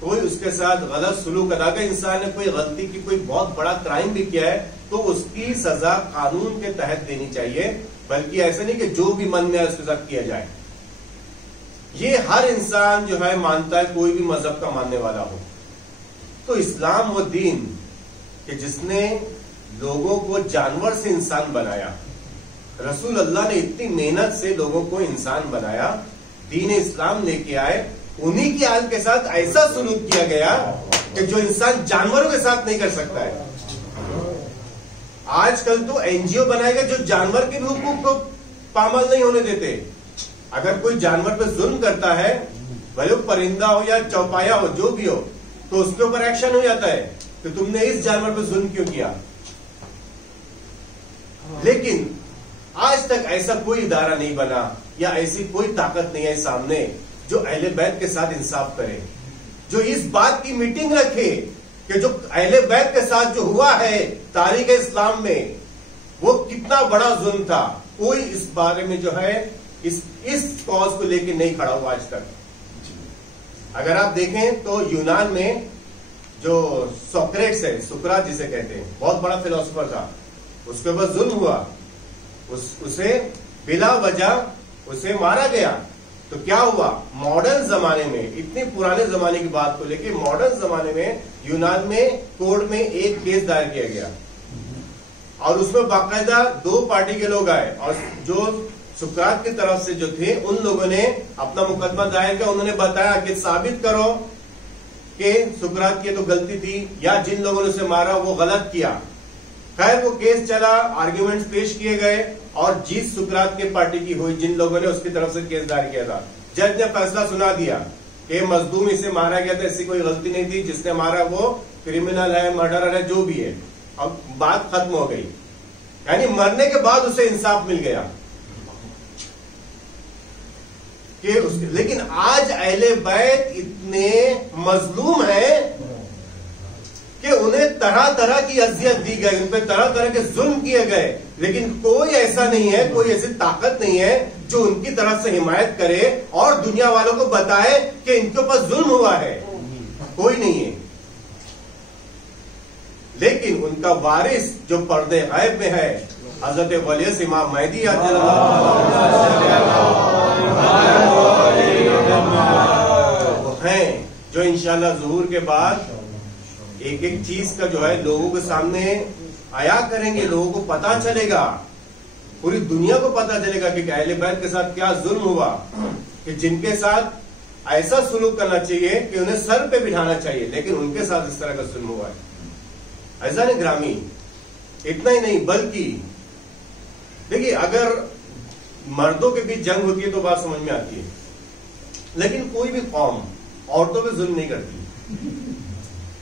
कोई उसके साथ गलत सुलूक अदा कर, इंसान ने कोई गलती की, कोई बहुत बड़ा क्राइम भी किया है, तो उसकी सजा कानून के तहत देनी चाहिए, बल्कि ऐसा नहीं कि जो भी मन में है उसके साथ किया जाए। ये हर इंसान जो है मानता है, कोई भी मजहब का मानने वाला हो। तो इस्लाम वो दीन कि जिसने लोगों को जानवर से इंसान बनाया, रसूल अल्लाह ने इतनी मेहनत से लोगों को इंसान बनाया, दीन इस्लाम लेके आए, उन्हीं की आल के साथ ऐसा सलूक किया गया कि जो इंसान जानवरों के साथ नहीं कर सकता है। आजकल तो एनजीओ बनाए गए जो जानवर के भी हुकूक को पामाल नहीं होने देते। अगर कोई जानवर पे जुल्म करता है, भले वो परिंदा हो या चौपाया हो, जो भी हो, तो उसके ऊपर एक्शन हो जाता है कि तुमने इस जानवर पे जुल्म क्यों किया। लेकिन आज तक ऐसा कोई इदारा नहीं बना या ऐसी कोई ताकत नहीं है सामने जो अहले बैत के साथ इंसाफ करे, जो इस बात की मीटिंग रखे कि जो अहले बैत के साथ जो हुआ है तारीख इस्लाम में वो कितना बड़ा जुल्म था। कोई इस बारे में जो है इस कॉज को लेकर नहीं खड़ा हुआ आज तक। अगर आप देखें तो यूनान में जो सोक्रेट्स है, सुकरात जिसे कहते हैं, बहुत बड़ा फिलोसोफर था, उसके ऊपर जुल्म हुआ, उसे बिला वजह उसे मारा गया। तो क्या हुआ, मॉडर्न जमाने में, इतने पुराने जमाने की बात को लेके मॉडर्न जमाने में यूनान में कोर्ट में एक केस दायर किया गया और उसमें बाकायदा 2 पार्टी के लोग आए और जो सुकरात की तरफ से जो थे उन लोगों ने अपना मुकदमा दायर किया। उन्होंने बताया कि साबित करो कि सुकरात की तो गलती थी या जिन लोगों ने उसे मारा वो गलत किया। खैर वो केस चला, आर्ग्यूमेंट्स पेश किए गए और जीत सुकरात के पार्टी की हुई, जिन लोगों ने उसकी तरफ से केस दायर किया था। जज ने फैसला सुना दिया कि मजलूम इसे मारा गया था, इसकी कोई गलती नहीं थी, जिसने मारा वो क्रिमिनल है, मर्डरर है, जो भी है। अब बात खत्म हो गई, यानी मरने के बाद उसे इंसाफ मिल गया कि उसके। लेकिन आज अहले बैत इतने मजलूम हैं कि उन्हें तरह तरह की अजियत दी गई, उन पर तरह तरह के जुल्म किए गए, लेकिन कोई ऐसा नहीं है, कोई ऐसी ताकत नहीं है जो उनकी तरफ से हिमायत करे और दुनिया वालों को बताए कि इनके ऊपर जुल्म हुआ है। कोई नहीं है। लेकिन उनका वारिस जो पर्दे गैब में है, हजरत वली इमाम महदी वो हैं जो इंशाल्लाह ज़ुहूर के बाद एक एक चीज का जो है लोगों के सामने आया करेंगे, लोगों को पता चलेगा, पूरी दुनिया को पता चलेगा कि अहले बैत के साथ क्या जुल्म हुआ, कि जिनके साथ ऐसा सुलूक करना चाहिए कि उन्हें सर पे बिठाना चाहिए, लेकिन उनके साथ इस तरह का जुल्म हुआ है। ऐसा नहीं ग्रामी, इतना ही नहीं बल्कि देखिए अगर मर्दों के बीच जंग होती है तो बात समझ में आती है, लेकिन कोई भी कौम औरतों पे जुल्म नहीं करती।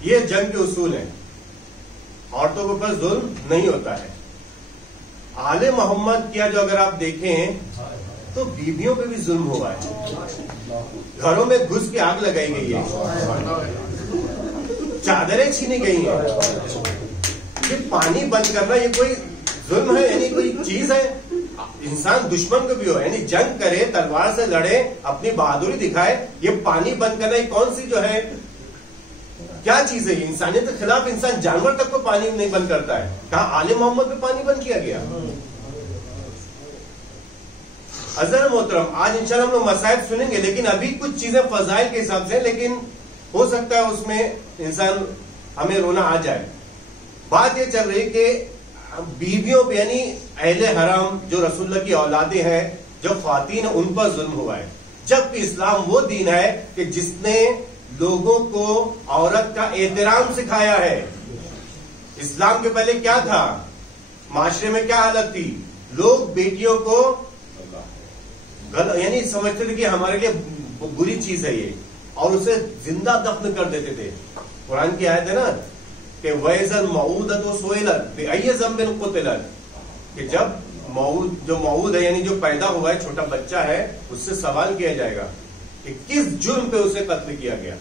ये जंग के उसूल हैं, औरतों के ऊपर जुल्म नहीं होता है। आले मोहम्मद किया जो अगर आप देखें तो बीवियों पे भी जुल्म हुआ है, घरों में घुस के आग लगाई गई है, चादरें छीनी गई हैं। ये पानी बंद करना ये कोई जुल्म है, यानी कोई चीज है? इंसान दुश्मन को भी हो, यानी जंग करे, तलवार से लड़े, अपनी बहादुरी दिखाए, ये पानी बंद करना ये कौन सी जो है क्या चीज है? इंसानियत के खिलाफ इंसान जानवर तक को पानी नहीं बंद करता है, कहा आले मोहम्मद पे पानी बंद किया गया। अज़र मोहतरम, आज इंशाल्लाह हम लोग मसाइब सुनेंगे, लेकिन अभी कुछ चीजें फजाइल के हिसाब से, लेकिन हो सकता है उसमें इंसान हमें रोना आ जाए। बात ये चल रही कि बीवियों पे यानी अहले हराम जो रसूलुल्लाह की औलादे हैं, जो ख्वातीन है, उन पर जुल्म हुआ है, जबकि इस्लाम वो दीन है कि जिसने लोगों को औरत का एहतराम सिखाया है। इस्लाम के पहले क्या था, माशरे में क्या हालत थी, लोग बेटियों को यानी समझते थे कि हमारे लिए बुरी चीज है ये, और उसे जिंदा दफन कर देते थे। कुरान की आयत है ना कि वैज़ल मऊदत व सुइलत बिअय्यि ज़ंबिन क़ुतिलत, कि जब मऊद जो मऊद है यानी जो पैदा हुआ है, छोटा बच्चा है, उससे सवाल किया जाएगा कि किस जुर्म पे उसे कत्ल किया गया।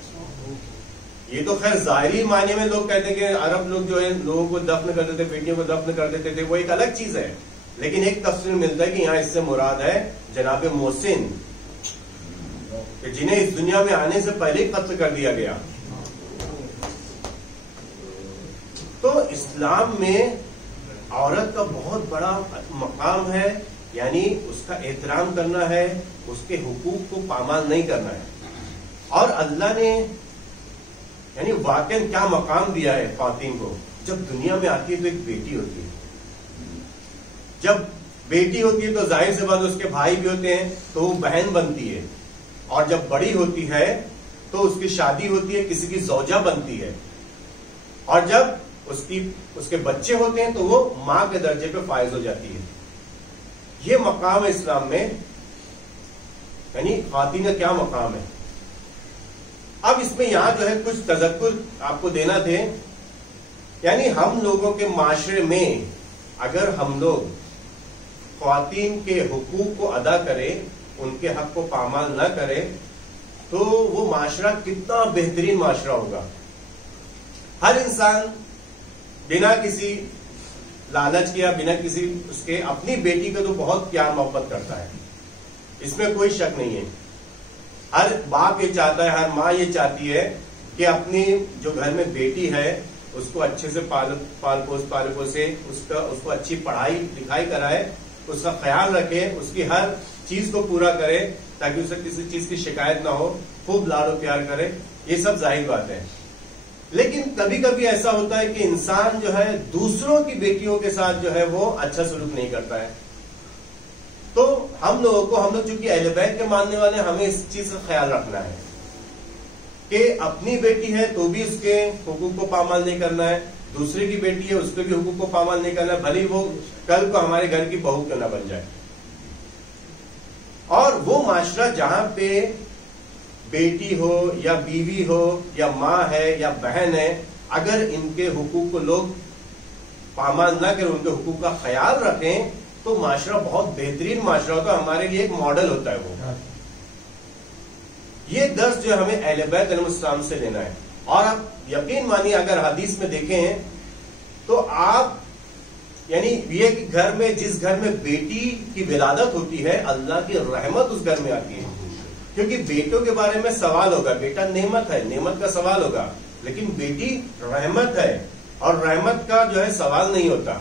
ये तो खैर जाहिरी मायने में लोग कहते हैं कि अरब लोग जो है लोगों को दफन कर देते, बेटियों को दफन कर देते थे, वो एक अलग चीज है। लेकिन एक तफसीर मिलता है कि यहाँ इससे मुराद है जनाब मोहसिन, कि जिन्हें इस दुनिया में आने से पहले ही कत्ल कर दिया गया। तो इस्लाम में औरत का बहुत बड़ा मकाम है, यानी उसका एहतराम करना है, उसके हुकूक को पामाल नहीं करना है। और अल्लाह ने यानी वाकई क्या मकाम दिया है ख्वातीन को। जब दुनिया में आती है तो एक बेटी होती है, जब बेटी होती है तो जाहिर से बात उसके भाई भी होते हैं तो वो बहन बनती है, और जब बड़ी होती है तो उसकी शादी होती है, किसी की ज़ौजा बनती है, और जब उसके बच्चे होते हैं तो वो मां के दर्जे पे फायज हो जाती है। ये मकाम है इस्लाम में, यानी ख्वातीन का क्या मकाम है। अब इसमें यहां जो है कुछ तज़क्कुर आपको देना थे, यानी हम लोगों के माशरे में अगर हम लोग ख्वातीन के हुकूक को अदा करे, उनके हक को पामाल न करे, तो वो माशरा कितना बेहतरीन माशरा होगा। हर इंसान बिना किसी लालच के या बिना किसी उसके अपनी बेटी को तो बहुत प्यार मोहब्बत करता है, इसमें कोई शक नहीं है। हर बाप ये चाहता है, हर माँ ये चाहती है कि अपनी जो घर में बेटी है उसको अच्छे से पाल पोसे, उसको अच्छी पढ़ाई लिखाई कराए, उसका ख्याल रखे, उसकी हर चीज को पूरा करे ताकि उसे किसी चीज की शिकायत ना हो, खूब लाडो प्यार करे। ये सब जाहिर बात है। लेकिन कभी कभी ऐसा होता है कि इंसान जो है दूसरों की बेटियों के साथ जो है वो अच्छा सलूक नहीं करता है। तो हम लोग चूंकि अहले बैत के मानने वाले, हमें इस चीज का ख्याल रखना है कि अपनी बेटी है तो भी उसके हुकूक को पामाल नहीं करना है, दूसरे की बेटी है उसके भी हुकूक को पामाल नहीं करना है, भले वो कल को हमारे घर की बहू क्यों ना बन जाए। और वो माशरा जहां पे बेटी हो या बीवी हो या माँ है या बहन है, अगर इनके हुकूक को लोग पामाल ना करें, उनके हुकूक का ख्याल रखें, तो माशरा बहुत बेहतरीन माशरा होता है, हमारे लिए एक मॉडल होता है वो। ये दर्स जो हमें अहले बैत अलैहिस्सलाम से लेना है। और आप यकीन मानिए, अगर हदीस में देखें तो आप यानी ये कि घर में, जिस घर में बेटी की विलादत होती है, अल्लाह की रहमत उस घर में आती है। क्योंकि बेटों के बारे में सवाल होगा, बेटा नेमत है, नेमत का सवाल होगा, लेकिन बेटी रहमत है और रहमत का जो है सवाल नहीं होता।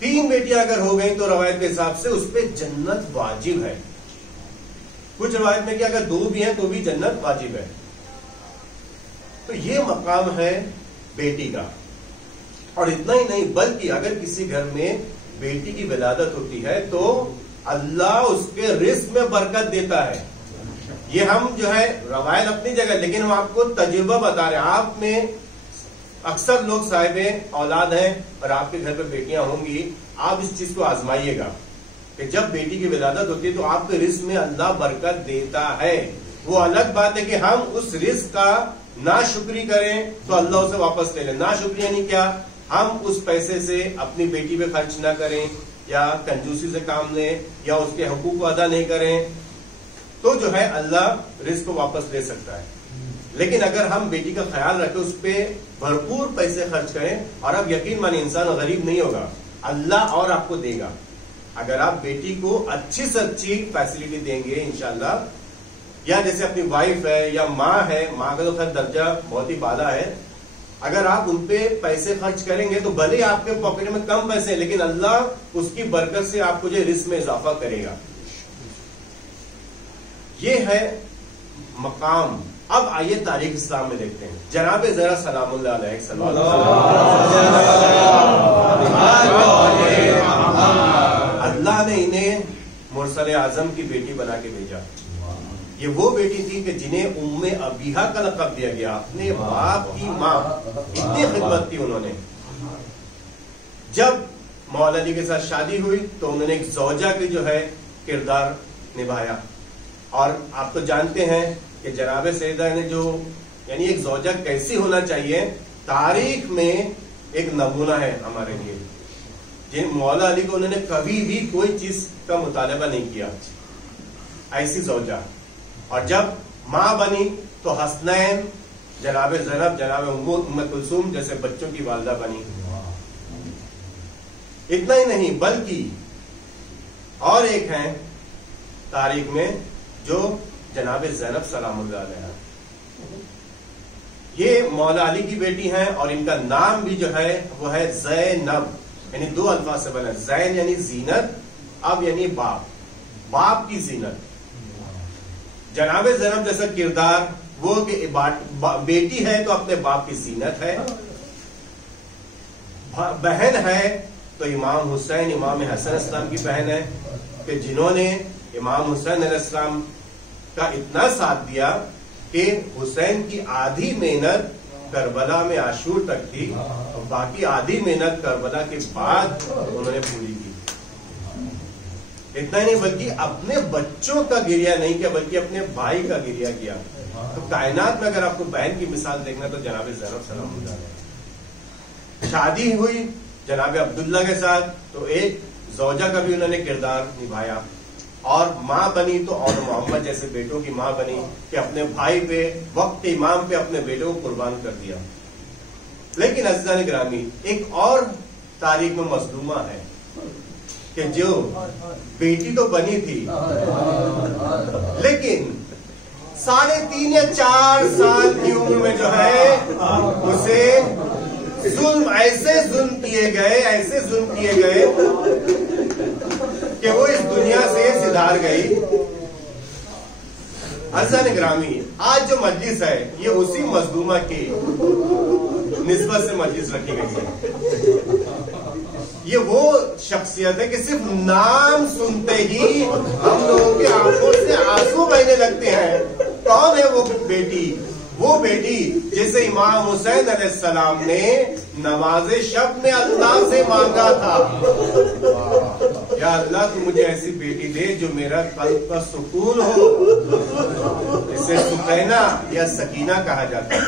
3 बेटियां अगर हो गई तो रवायत के हिसाब से उस पर जन्नत वाजिब है। कुछ रवायत में कि अगर 2 भी हैं तो भी जन्नत वाजिब है। तो ये मकाम है बेटी का। और इतना ही नहीं, बल्कि अगर किसी घर में बेटी की विलादत होती है तो अल्लाह उसके रिस्क में बरकत देता है। ये हम जो है रवायत अपनी जगह, लेकिन हम आपको तजुर्बा बता रहे हैं। आप में अक्सर लोग साहिबे औलाद हैं और आपके घर पे बेटियां होंगी, आप इस चीज को आजमाइएगा कि जब बेटी की विलादत होती है तो आपके रिस्क में अल्लाह बरकत देता है। वो अलग बात है कि हम उस रिस्क का नाशुक्री करें तो अल्लाह उसे वापस ले ले। नाशुक्री यानी क्या? हम उस पैसे से अपनी बेटी पे खर्च ना करें या कंजूसी से काम लें या उसके हुकूक को अदा नहीं करें, तो जो है अल्लाह रिस्क को वापस ले सकता है। लेकिन अगर हम बेटी का ख्याल रखें, उस पर भरपूर पैसे खर्च करें, और अब यकीन मानिए इंसान गरीब नहीं होगा, अल्लाह और आपको देगा। अगर आप बेटी को अच्छी से अच्छी फैसिलिटी देंगे इंशाल्लाह, या जैसे अपनी वाइफ है या माँ है, माँ का तो खैर दर्जा बहुत ही बाला है, अगर आप उनपे पैसे खर्च करेंगे तो भले आपके पॉकेट में कम पैसे, लेकिन अल्लाह उसकी बरकत से आपको जो रिस्क में इजाफा करेगा। ये है मकाम। अब आइए तारीख इस्लाम में देखते हैं। जनाब ज़रा सलामुल्लाह अलैहि अल्लाह ने इन्हें मुरसल आजम की बेटी बना के भेजा। ये वो बेटी थी कि जिन्हें उम्मे अबीहा का लक़ब दिया गया। अपने बाप की माँ, इतनी खिदमत थी उन्होंने। जब मौला अली के साथ शादी हुई तो उन्होंने एक ज़ौजा की जो है किरदार निभाया। और आप तो जानते हैं कि जनाब सैयदा ने जो यानी एक ज़ौजा कैसी होना चाहिए, तारीख में एक नमूना है हमारे लिए। जिन मौला अली को उन्होंने कभी भी कोई चीज का मुतालबा नहीं किया, ऐसी ज़ौजा। और जब माँ बनी तो हसनैन, जनाब ज़ैनब, जनाब उम्मे कुलसूम जैसे बच्चों की वालदा बनी। इतना ही नहीं बल्कि और एक है तारीख में जो जनाब ज़ैनब सलामुल्लाह अलैहा, ये मौला अली की बेटी हैं और इनका नाम भी जो है वो है ज़ैनब, यानी 2 अल्फाज से बना। ज़ैन यानी जीनत, अब यानी बाप, बाप की जीनत। जनाब ज़ैनब जैसा किरदार वो कि बेटी है तो अपने बाप की जीनत है, बहन है तो इमाम हुसैन, इमाम हसन इस्लाम की बहन है कि जिन्होंने इमाम हुसैन अलैहिस्सलाम का इतना साथ दिया कि हुसैन की आधी मेहनत करबला में आशूर तक थी और बाकी आधी मेहनत करबला के बाद उन्होंने पूरी की। इतना ही नहीं बल्कि अपने बच्चों का गिरिया नहीं किया बल्कि अपने भाई का गिरिया किया। तो कायनात में अगर आपको बहन की मिसाल देखना तो जनाब ज़ैनब सलामुल्लाह अलैहा। शादी हुई जनाब अब्दुल्ला के साथ तो एक ज़ौजा का भी उन्होंने किरदार निभाया, और माँ बनी तो और मोहम्मद जैसे बेटों की माँ बनी कि अपने भाई पे, वक्त के इमाम पे अपने बेटों को कुर्बान कर दिया। लेकिन अज़ीज़ान गिरामी, एक और तारीख में मज़लूमा है कि जो बेटी तो बनी थी, लेकिन 3.5 या 4 साल की उम्र में जो है उसे ऐसे जुल्म किए गए कि वो इस दुनिया से सिधार गई। अज़ीज़ान गिरामी, आज जो मजलिस है ये उसी मज़लूमा की निस्बत से मजलिस रखी गई है। ये वो शख्सियत है कि सिर्फ नाम सुनते ही हम लोगों की आंखों से आंसू बहने लगते हैं। कौन है वो बेटी? वो बेटी जिसे इमाम हुसैन अलैहिस्सलाम ने नमाज़े शब में अल्लाह से मांगा था, या अल्लाह तू मुझे ऐसी बेटी दे जो मेरा कल्ब का सुकून हो। इसे सुकैना या सकीना कहा जाता है।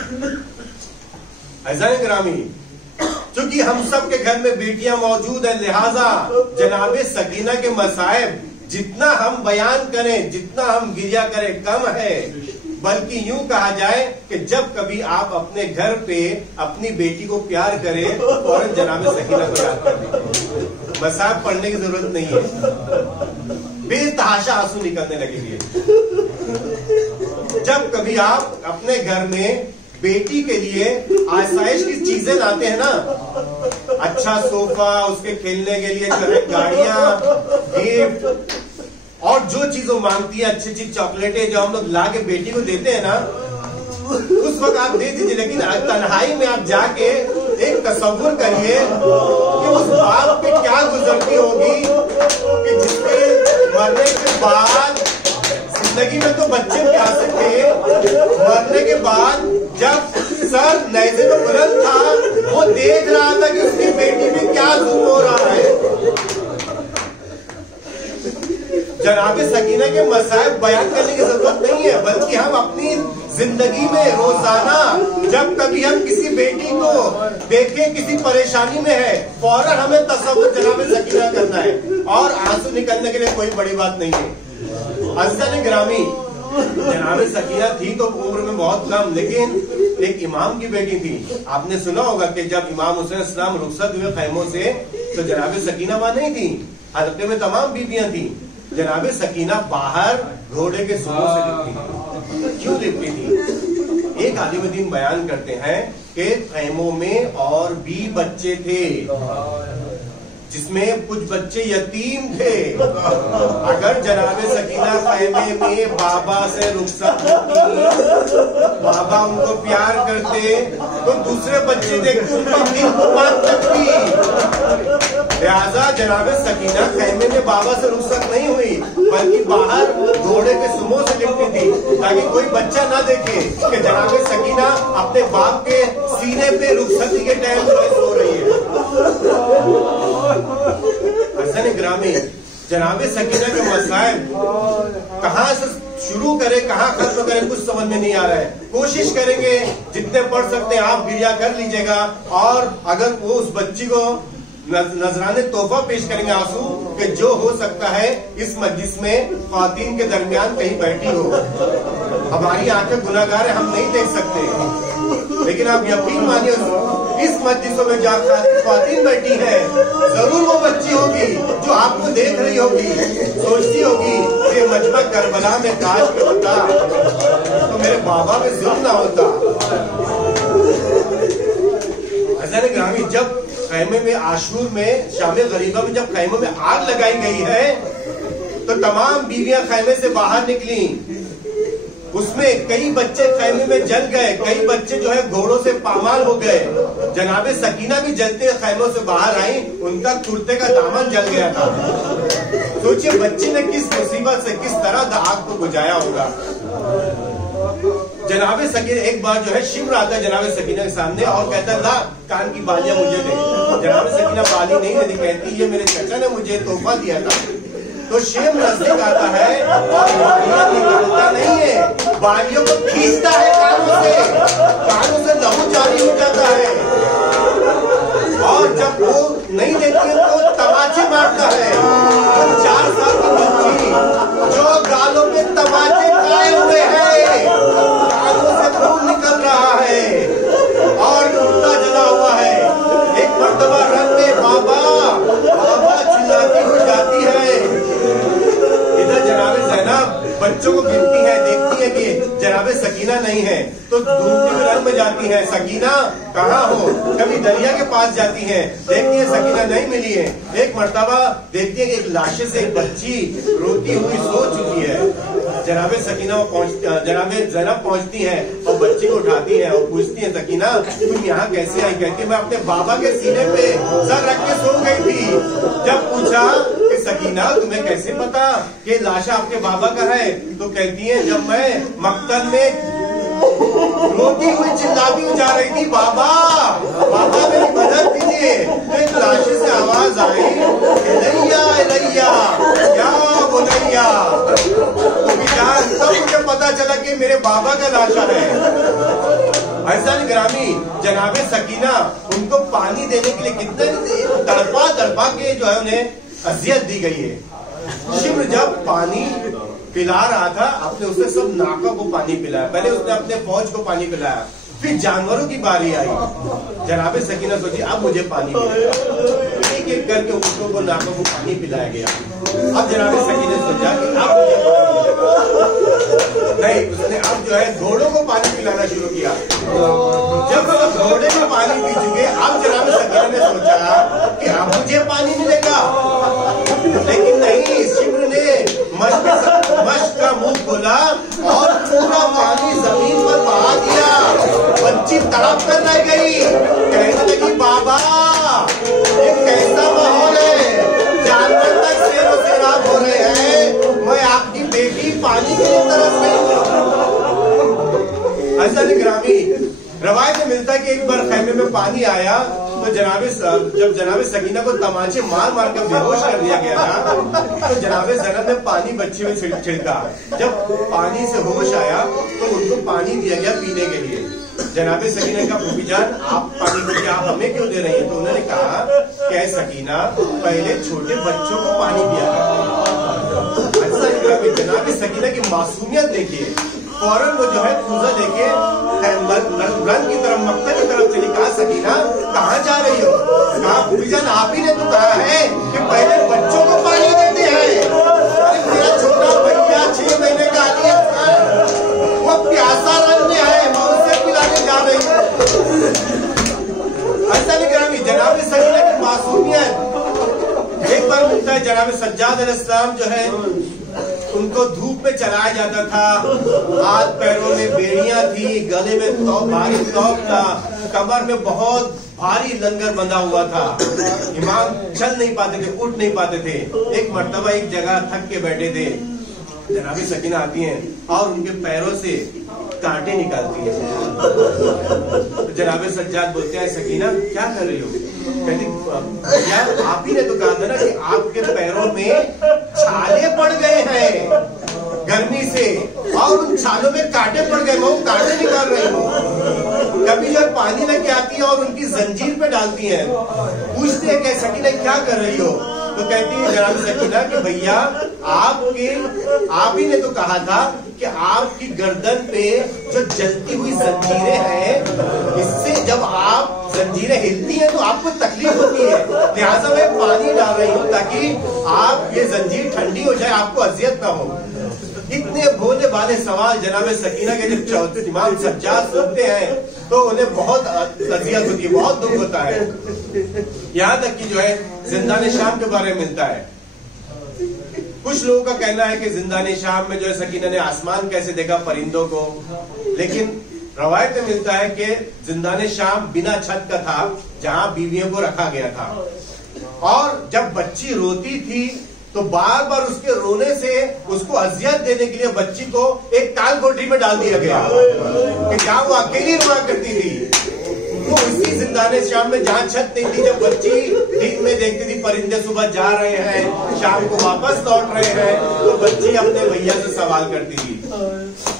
अज़ीज़ान गिरामी, चूंकि हम सब के घर में बेटियां मौजूद है, लिहाजा जनाबे सकीना के मसाइब जितना हम बयान करें, जितना हम गिरिया करें कम है। बल्कि यूं कहा जाए कि जब कभी आप अपने घर पे अपनी बेटी को प्यार करें तो फौरन जनाबे सकीना को याद कर दीजिए। मसाइब पढ़ने की जरूरत नहीं है, बेतहाशा आंसू निकलने लगेंगे। जब कभी आप अपने घर में बेटी के लिए आसाइश की चीजें लाते हैं ना, अच्छा सोफा, उसके खेलने के लिए गाड़ियां, गिफ्ट और जो चीज वो मांगती है, अच्छी अच्छी चॉकलेटें जो हम लोग ला के बेटी को देते हैं ना, उस वक्त आप दे दीजिए। लेकिन तन्हाई में आप जाके एक तसव्वुर करिए कि उस बाप पे क्या गुजरती होगी कि जिसके मरने के बाद, जिंदगी में तो बच्चे प्यासे थे, मरने के बाद जब सर नेज़े में बुलंद था, वो देख रहा था कि उसकी बेटी में क्या जुल्म हो रहा है। जनाबे सकीना के मसाइब बयान करने की जरूरत नहीं है, बल्कि हम अपनी जिंदगी में रोजाना जब कभी हम किसी बेटी को देखें किसी परेशानी में है, फौरन हमें तसव्वुर जनाबे सकीना करना है, और आंसू निकलने के लिए कोई बड़ी बात नहीं है। अज़ीज़ान गिरामी, जनाबे सकीना थी तो उम्र में बहुत कम, लेकिन एक इमाम की बेटी थी। आपने सुना होगा कि जब इमाम हुसैन अलैहिस्सलाम रुखसत हुए खैमों से, तो जनाबे सकीना वहां नहीं थी, हल्के में तमाम बीबियां थी। जनाबे सकीना बाहर घोड़े के सुबह से लिपटी थी। क्यों लिपटी थी? एक आलिम दीन बयान करते हैं कि खैमों में और भी बच्चे थे, जिसमें कुछ बच्चे यतीम थे। अगर जनाबे सकीना खैमे में बाबा से रुखसत होती, बाबा उनको प्यार करते, तो दूसरे बच्चे देखते उनकी दिल को बात लगती। लिहाजा जनाबे सकीना खैमे में बाबा से रुखसत नहीं हुई, बल्कि बाहर घोड़े के सुमो से लिपटी थी, ताकि कोई बच्चा ना देखे कि जनाबे सकीना अपने बाप के सीने पे रुखसती के टाइम सो रही है। अज़ीज़ान गिरामी, जनाबे सकीना के मसाइब कहाँ से शुरू करें, कहाँ खत्म करें, कुछ समझ में नहीं आ रहा है। कोशिश करेंगे, जितने पढ़ सकते हैं आप गिरिया कर लीजिएगा, और अगर वो उस बच्ची को नजराने तोहफा पेश करेंगे आंसू, कि जो हो सकता है इस मजलिस में ख्वातीन के दरमियान कहीं बैठी हो। हमारी आंखें गुनाहगार है, हम नहीं देख सकते, लेकिन आप यकीन मानिए इस मजलिसों में जहाँ ख्वातीन बैठी है, जरूर वो बच्ची होगी जो आपको देख रही होगी, सोचती होगी कि मजमा करबला में काश में होता तो मेरे बाबा में जुल्म ना होता। अज़ीज़ान गिरामी, जब खैमे में आशूर में शामिल गरीबा में जब खैमे में आग लगाई गई है, तो तमाम बीवियां खैमे से बाहर निकली। उसमें कई बच्चे खैमे में जल गए, कई बच्चे जो है घोड़ों से पामाल हो गए। जनाबे सकीना भी जलते हुए खैमों से बाहर आई, उनका कुर्ते का दामन जल गया था। सोचिए बच्चे ने किस मुसीबत से, किस तरह आग को बुझाया होगा। जनाबे सकीना एक बार जो है शिमर आता है जनाबे सकीना के सामने और कहता है, ला कान की बालियां मुझे दे। जनाबे सकीना बाली नहीं देती, कहती ये मेरे चाचा ने मुझे तोहफा दिया था। तो शेम नजदीक आता है और बालियां निकालता नहीं है, बालियों को खींचता है कानों से लहू जारी हो जाता है। और जब वो नहीं देती है तो तमाचे मारता है। 4 साल की बच्ची जो गालों पे तमाचे खाए हुए हैं, गालों से खून निकल रहा है और कुत्ता जला हुआ है। एक मर्तबा रन में बाबा बाबा चिल्लाती हो जाती है। इधर जनाबे ज़ैनब बच्चों को गिनती है, देखती है कि जनाबे सकीना नहीं है तो दूसरी में रन में जाती है, सकीना कहाँ हो। कभी दरिया के पास जाती है, देखती है सकीना नहीं मिली है। एक मर्तबा देखती है कि एक लाशे से एक बच्ची रोती हुई सो चुकी है। जनाबे सकीना जनाबे ज़ैनब पहुंचती है और बच्ची को उठाती है और पूछती है, सकीना तुम यहाँ कैसे आई? कहती है मैं अपने बाबा के सीने पे सर रख के सो गई थी। जब पूछा कि सकीना तुम्हें कैसे पता कि लाशा आपके बाबा का है? तो कहती है जब मैं मक्तल में रोती हुई चिल्लाती हुई जा रही थी, बाबा बाबा मेरी मदद कीजिए, तो एक लाशे से आवाज आई, इलैया इलैया या बुनैया। तब मुझे पता चला कि मेरे बाबा का लाशा है। ऐसा ग्रामी जनाबे सकीना उनको पानी देने के लिए कितने तड़पा के जो है उन्हें अजियत दी गई है। शिव जब पानी पिला रहा था, आपने उसे सब नाका को पानी पिलाया। पहले उसने अपने फौज को पानी पिलाया, फिर जानवरों की बारी आई। जनाबे सकीना सोची अब मुझे पानी मिलेगा। एक एक करके ऊँटों को नाकों को पानी पिलाया गया। अब जनाबे सकीना ने सोचा कि अब मुझे पानी मिलेगा। नहीं, उसने अब जो है घोड़ों को पानी पिलाना शुरू किया। जब घोड़े में पानी पी चुके, अब जनाबे सकीना ने सोचा कि अब मुझे पानी मिलेगा। लेकिन नहीं, शिव ने मश्क का मुंह खोला और पूरा पानी जमीन पर बहा दिया। बच्ची तड़प कर रह गई, कहने लगी बाबा ये कैसा माहौल है, जानवर तक शेरों शराब हो रहे हैं, मैं आपकी बेटी पानी के लिए तरस गई। ऐसा नहीं ग्रामी रवायत में मिलता है कि एक बार खैमे में पानी आया तो जब जनाबे सकीना को तमाचे मार मार कर बेहोश कर दिया गया था, तो जनाबे ज़ैनब ने पानी बच्ची में छिड़का। जब पानी से होश आया तो उनको पानी दिया गया पीने के लिए। जनाबे सकीना का भूपीजान आप पानी पीजिए, आप हमें क्यों दे रही हैं? तो उन्होंने कहा कि सकीना पहले छोटे बच्चों को पानी दिया करती। ऐसा जनाबे सकीना की मासूमियत देखिए, फौरन वो जो है पूजा देके रन की तरफ मक्का की तरफ चली। कहा सकीना कहाँ जा रही हो? कहा भूपीजान आप ही ने तो कहा है कि पहले बच्चों को पानी देते हैं। मेरा छोटा भैया 6 महीने का आदमी वो प्यासा रन में है, मैं उसे पिलाने जा रही हूँ। ऐसा नहीं करा जनाबे सकीना की मासूमियत। एक बार मिलता है जनाबे सज्जाद अलैहिस्सलाम जो है उनको धूप में चलाया जाता था, हाथ पैरों में बेड़ियां थी, गले में भारी तौक था, कमर में बहुत भारी लंगर बंधा हुआ था। इमाम चल नहीं पाते थे, उठ नहीं पाते थे। एक मर्तबा एक जगह थक के बैठे थे, जनाबे सकीना आती हैं और उनके पैरों से कांटे निकालती है। तो जनाबे सज्जाद बोलते हैं सकीना क्या कर रही हो? कहती यार आप ही ने तो कहा था ना कि आपके पैरों में छाले पड़ गए हैं गर्मी से और उन छालों में कांटे पड़ गए, मैं वो कांटे निकाल रही हूँ। कभी जब पानी लेके आती है और उनकी जंजीर पे डालती है, पूछते हैं कि सकीना क्या कर रही हो? तो कहती है जनाब सकीना कि भैया आप ही ने तो कहा था कि आपकी गर्दन पे जो जलती हुई जंजीरें हैं, इससे जब आप जंजीरें हिलती हैं तो आपको तकलीफ होती है, लिहाजा मैं पानी डाल रही हूँ ताकि आप ये जंजीर ठंडी हो जाए, आपको अजियत ना हो। इतने भोले भाले सवाल जनाबे सकीना के जब चौथे इमाम सज्जाद सुनते हैं तो उन्हें बहुत अजियत होती है, बहुत दुख होता है। यहाँ तक कि जो है जिंदाने शाम के बारे में मिलता है। कुछ लोगों का कहना है कि जिंदाने शाम में जो है सकीना ने आसमान कैसे देखा, परिंदों को, लेकिन रवायत में मिलता है कि जिंदाने शाम बिना छत का था जहां बीवियों को रखा गया था, और जब बच्ची रोती थी तो बार बार उसके रोने से उसको अजियत देने के लिए बच्ची को एक ताल कोठरी में डाल दिया गया कि जहां वो अकेली रोया करती थी। वो इसी जिंदाने शाम में जहाँ छत नहीं थी, जब बच्ची दिन में देखती थी परिंदे सुबह जा रहे हैं, शाम को वापस लौट रहे हैं, तो बच्ची अपने भैया से सवाल करती थी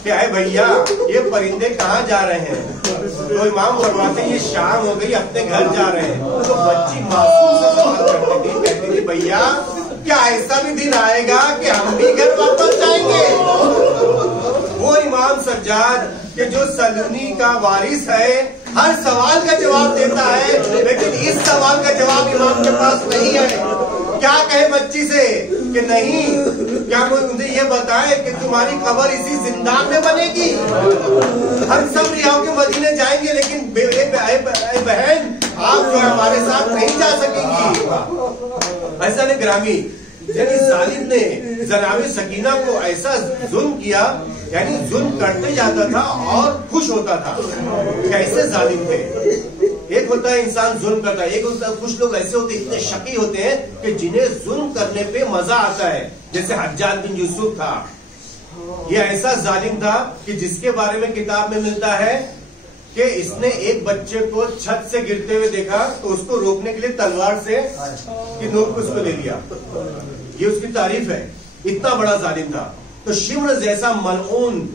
क्या है भैया ये परिंदे कहाँ जा रहे हैं? तो इमाम फरमाते ये शाम हो गई, अपने घर जा रहे हैं। तो बच्ची मासूम से सवाल करती थी, कहती थी भैया क्या ऐसा भी दिन आएगा कि हम भी घर वापस जाएंगे? वो इमाम सज्जाद कि जो सलूनी का वारिस है, हर सवाल का जवाब देता है, लेकिन इस सवाल का जवाब इमाम के पास नहीं है। क्या कहे बच्ची से कि नहीं, क्या मुझे ये बताए कि तुम्हारी कब्र इसी जिंदान में बनेगी? हम सब रियाओं के मदीने जाएंगे, लेकिन बहन आप जो हमारे साथ नहीं जा सकेंगी। ऐसा ने ग्रामी यानी जालिम ने जनाब सकीना को ऐसा जुल्म किया, यानी जुल्म करते जाता था और खुश होता था। कैसे जालिम थे? एक होता है इंसान जुल्म करता है, एक होता है कुछ लोग ऐसे होते हैं, इतने शकी होते हैं कि जिन्हें जुल्म करने पे मजा आता है, जैसे हज्जाज बिन यूसुफ था। ये ऐसा जालिम था कि जिसके बारे में किताब में मिलता है कि इसने एक बच्चे को छत से गिरते हुए देखा तो उसको रोकने के लिए तलवार से कि नोक को उसको ले लिया। ये उसकी तारीफ है, इतना बड़ा जालिम था। तो शिम्र जैसा मलऊन,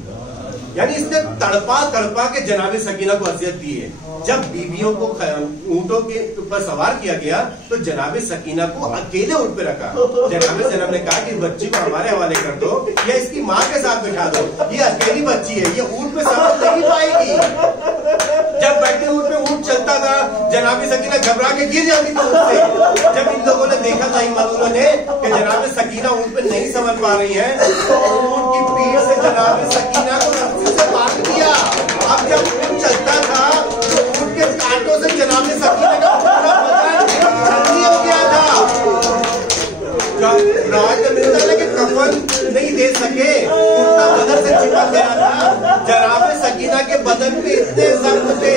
यानी इसने तड़पा तड़पा के जनाब सकीना को अजियत दी है। जब बीवियों को ऊंटों के ऊपर सवार किया गया तो जनाब सकीना को अकेले ऊंट पे रखा। जनाब ने कहा कि बच्ची को हमारे हवाले कर दो या इसकी माँ के साथ बिठा दो, ये अकेली बच्ची है, ये ऊंट पे सवार नहीं पाएगी। जब बैठे ऊंट पे ऊंट चलता था, जनाब सकीना घबरा के गिर जाती थी ऊंट से। जब इन लोगों ने देखा था इमामों ने कि जनाब सकीना ऊंट पे नहीं समझ पा रही है, तो ऊंट की पीठ से जनाब सकीना को रस्सी से बांध दिया। अब जब ऊंट चलता था तो ऊंट के कांटों से जनाब सकीना का पूरा बदन ठंडी हो गया था। राज मिलता है कि कफन नहीं दे सके, कुर्ता बदन से चिपक गया था। जनाब सकीना के बदन पे इतने जख्म थे,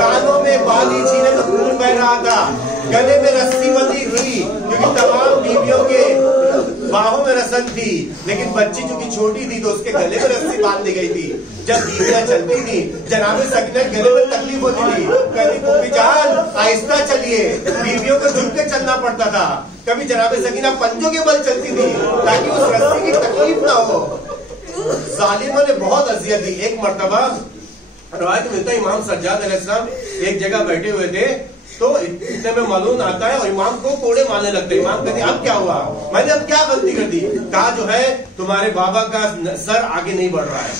कानों में बाली छीने में खून बह रहा था, गले में रस्सी बंधी थी क्योंकि तमाम बीवियों के बाहों में रस्म थी, लेकिन बच्ची चूंकि छोटी थी तो उसके गले में रस्सी बांध दी गई थी। जब बीवियां चलती थी, जनाब सकीना के गले में तकलीफ होती थी, कभी फूफी जान आहिस्ता चलिए, बीवियों को झुक के चलना पड़ता था। कभी जनाब सकीना पंजों के बल चलती थी ताकि उस रस्सी की तकलीफ ना हो। जालिमों ने बहुत अजियत दी। एक मर्तबा रवायत मिलता है इमाम सज्जाद अलैहिस्सलाम एक जगह बैठे हुए थे, तो इतने में मालूम आता है और इमाम को कोड़े मारने लगते। इमाम कहते अब क्या हुआ? मैंने अब क्या गलती कर दी? कहा जो है तुम्हारे बाबा का सर आगे नहीं बढ़ रहा है,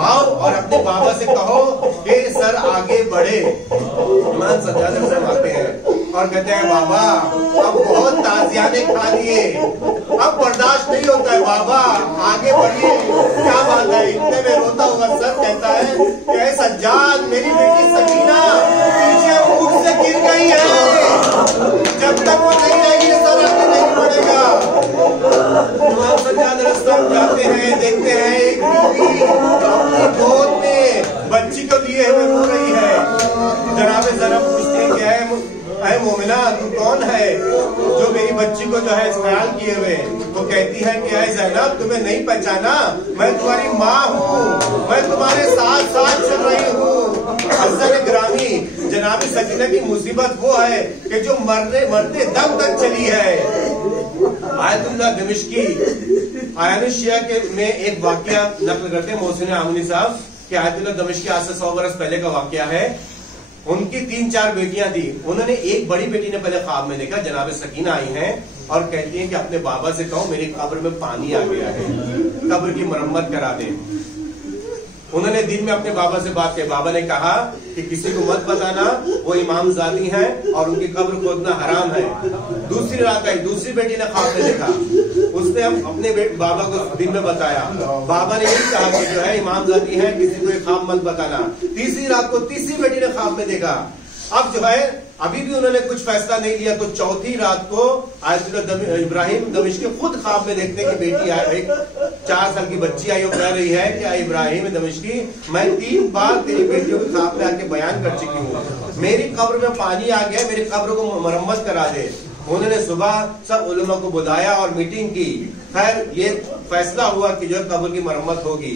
आओ और अपने बाबा से कहो कि सर आगे बढ़े। इमाम सज्जाद आते हैं और कहते हैं बाबा अब बहुत ताजियाने खा लिए, अब बर्दाश्त नहीं होता है, बाबा आगे बढ़िए। क्या बात है? इतने में रोता हुआ सर कहता है कि सज्जाद मेरी बेटी सकीना पीछे ऊंट से गिर गई है, जब तक वो नहीं रहेगी सर आगे नहीं बढ़ेगा। इमाम सज्जाद अलैहिस्सलाम जाते हैं, देखते हैं एक बीवी अपनी गोद में बच्ची को लिए हुए रो रही है। जनाब जरा पूछते हैं क्या है अरे मोमिना तू कौन है जो मेरी बच्ची को जो है ख्याल किए हुए? वो कहती है कि अरे ज़ैनब तुम्हें नहीं पहचाना, मैं तुम्हारी माँ हूँ, मैं तुम्हारे साथ साथ चल रही हूँ। हसन ग्रामी जनाब सकीना की मुसीबत वो है कि जो मरते दम तक चली है। आयतुल्लाह दमिश्की आयन शिया के में एक वाकया नकल करते हैं मोहसिन आमनी साहब कि आयतुल्लाह दमिश्की आज से 100 बरस पहले का वाकया है। उनकी 3-4 बेटियां थी। उन्होंने एक बड़ी बेटी ने पहले ख्वाब में देखा जनाब सकीना आई हैं और कहती हैं कि अपने बाबा से कहो मेरी कब्र में पानी आ गया है, कब्र की मरम्मत करा दे। उन्होंने दिन में अपने बाबा से बात की। बाबा ने कहा कि किसी को मत बताना, वो इमाम ज़ादी हैं और उनकी कब्र खोदना हराम है। दूसरी रात आई, दूसरी बेटी ने ख्वाब में देखा, उसने हम अपने बाबा को दिन में बताया। बाबा ने यही कहा कि जो है इमाम ज़ादी हैं, किसी को ख्वाब मत बताना। तीसरी रात को तीसरी बेटी ने ख्वाब में देखा। अब जो है अभी भी उन्होंने कुछ फैसला नहीं लिया, तो चौथी रात को आयतुल्लाह इब्राहिम दमिश्की खुद ख्वाब में देखते कि बेटी आई, एक 4 साल की बच्ची आई और कह रही है कि इब्राहिम दमिश्की मैं 3 बार तेरी बेटियों के ख्वाब में आके बयान कर चुकी हूँ, मेरी कब्र में पानी आ गया, मेरी कब्र को मरम्मत करा दे। उन्होंने सुबह सब उलमा को बुलाया और मीटिंग की। खैर ये फैसला हुआ कि जो कब्र की मरम्मत होगी।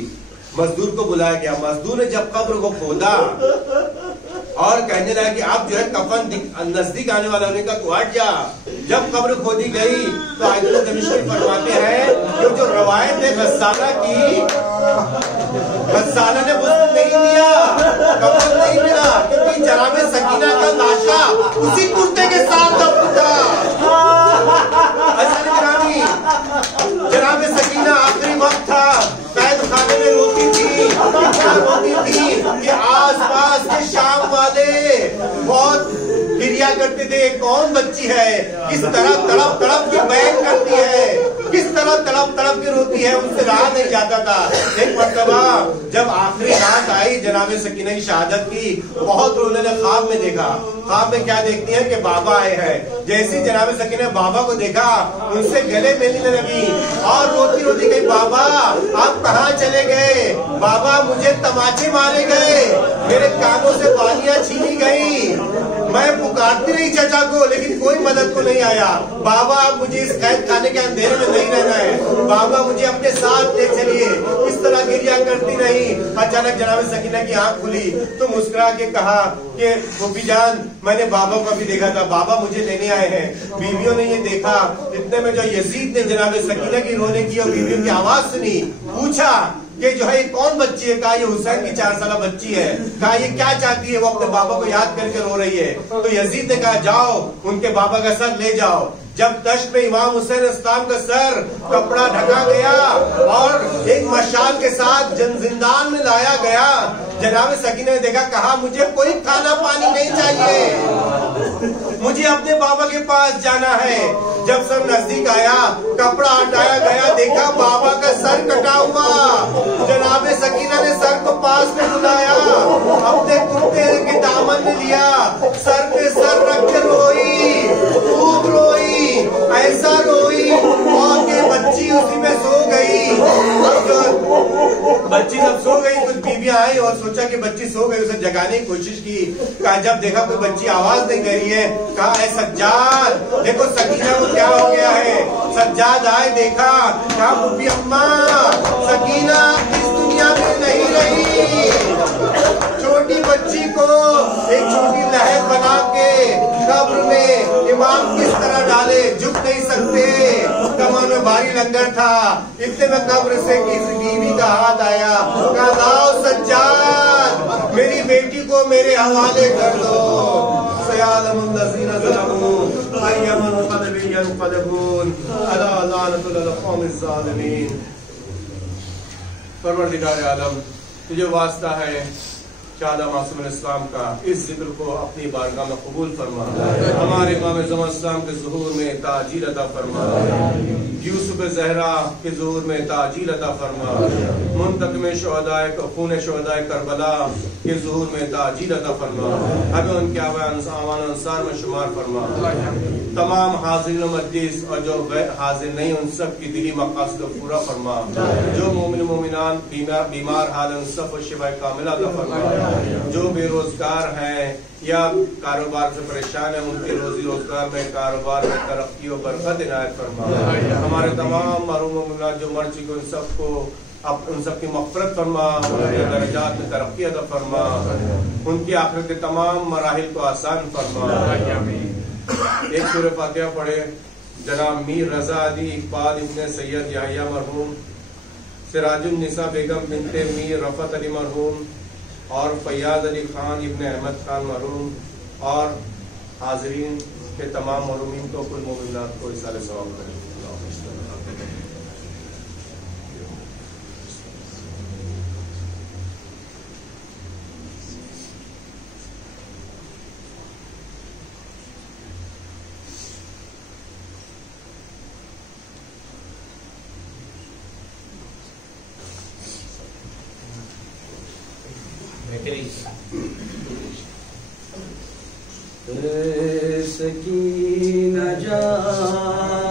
मजदूर को बुलाया गया। मजदूर ने जब कब्र को खोदा और कहने लगा कि अब जो है कफन नजदीक आने वाला होने का तू हट जा। जब कब्र खोदी गई तो आयतुल जमीशरी फरमाते हैं कि जो रवायत है गस्साला की, गस्साला ने मुस्लिम नहीं दिया, कफन नहीं मिला, क्योंकि जनाब सकीना का लाशा उसी कुर्ते के साथ दफन था। जनाब सकीना आखिरी वक्त था, कैद खाने में रोती थी, रोती थी कि आसपास के शाम वाले बहुत गिरिया करते थे, कौन बच्ची है, किस तरह तड़प तड़प के बैन करती है, किस तरह तड़प तड़प के रोती है, उनसे रहा नहीं जाता था। एक मर्तबा जब आखिरी रात आई जनाब सकीना की शहादत की, बहुत रोने ने ख्वाब में देखा। ख्वाब में क्या देखती है कि बाबा आए हैं। जैसी जनाब सकीना बाबा को देखा, उनसे गले मिलने लगी और रोती रोती गई, बाबा आप कहाँ चले गए, बाबा मुझे तमाचे मारे गए, मेरे कानों से बालियां छीनी गई, मैं पुकारती रही चाचा को लेकिन कोई मदद को नहीं आया। बाबा मुझे इस कैद खाने के अंधेरे में नहीं रहना है, बाबा मुझे अपने साथ ले चलिए। इस तरह गिरिया करती रही। अचानक जनाब सकीना की आंख खुली तो मुस्कुरा के कहा कि फूफी जान, मैंने बाबा को भी देखा था, बाबा मुझे लेने आए हैं। बीवियों ने ये देखा, इतने में जो यजीद ने जनाब सकीना की रोने की और बीवियों की आवाज सुनी, पूछा कि जो है कौन बच्ची है, कहा ये हुसैन की 4 साल बच्ची है, कहा ये क्या चाहती है, वो अपने बाबा को याद करके रो रही है। तो यजीद ने कहा जाओ उनके बाबा का सर ले जाओ। जब दश्त में इमाम हुसैन इस्लाम का सर कपड़ा ढका गया और एक मशाल के साथ जिंदान में लाया गया, जनाब सकीना ने देखा, कहा मुझे कोई खाना पानी नहीं चाहिए, मुझे अपने बाबा के पास जाना है। जब सर नजदीक आया, कपड़ा हटाया गया, देखा बाबा का सर कटा हुआ। जनाब सकीना ने सर को पास में बुलाया, अपने कुर्ते के दामन में लिया, सर पे सर रख के रोई, खूब रोई, ऐसा रोई और के बच्ची उसी में सो गई। बच्ची जब सो गई, कुछ बीबियां आई और सोचा कि बच्ची सो गई, उसे जगाने की कोशिश की। कहा जब देखा कोई बच्ची आवाज नहीं कर रही है, कहा ऐ सज्जाद देखो सकीना को क्या हो गया है। सज्जाद आए, देखा, कहा फूफी अम्मा सकीना इस दुनिया में नहीं रही। छोटी बच्ची को एक छोटी लहर बना के कब्र में इमाम किस तरह डाले, झुक नहीं सकते, कमर में भारी लंगर था। इतने में कब्र से किसी बीवी का हाथ आया, कहा लाओ सज्जाद मेरी बेटी को मेरे हवाले कर दो। परवरदिगार आलम, तुझे वास्ता है शादा मासूम इस्लाम का, इस जिक्र को अपनी बारगाह में कबूल फरमा। हमारे इमाम ज़मान इस्लाम के ज़ुहूर में ताजील अता फरमा, यूसुफ ज़हरा के ज़ुहूर में ताजील अता फरमा, मुंतक़िम शुहदाए खून शुहदाए करबला के ज़ुहूर में ताजील अता फरमा। हमें उनके आवान अंसार में शुमार फरमा। तमाम हाज़िर मजलिस और जो हाजिर नहीं उन सब की दिली मक़ासद को पूरा फरमा। जो मोमिन मोमिनान बीमार हाल उन सब को शिफा कामिला अता फरमा। जो बेरोजगार हैं या कारोबार से परेशान है, उनके रोजी रोजगार में, कारोबार में तरक्की और बरकत इनायत फरमा। हमारे तमाम महरूम जो मर चुके उन सबको उन सबकी मग़फ़िरत फरमा, उनके दर्जात में तरक्की अता फरमा, उनकी आखिरत के तमाम मराहिल को आसान फरमा। एक सूरह फातिहा पढ़े। जनाब मीर रजा अली इकबाल इब्ने सैयद याहिया मरहूम, सिराजुन निसा बेगम बिनते मीर रफ़त अली मरहूम और फैयाज अली खान इब्ने अहमद खान मरहूम और हाजरीन के तमाम मरहूमीन को, कुल मोमिनात को इसाले सवाब करें। सकीना जान,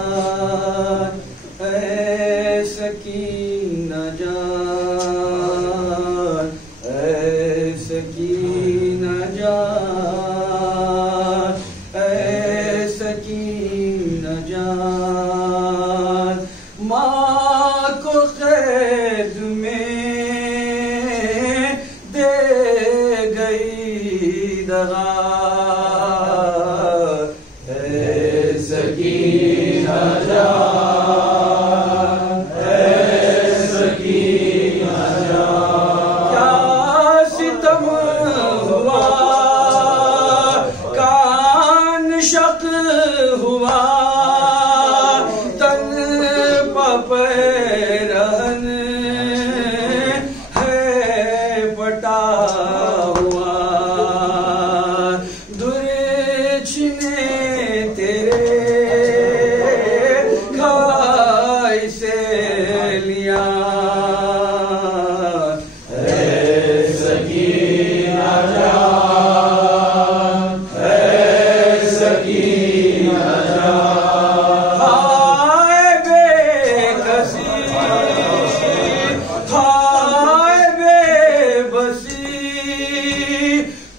ऐ सकीना जान, ऐ सकीना जान, ऐ सकीना जान, माँ को कैद में दे गई लिया।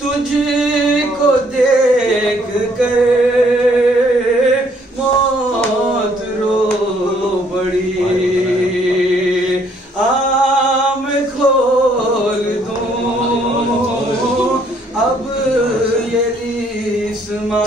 तुझको देख कर मौत रो बड़ी, आम खोल दूं अब ये रिस्मा।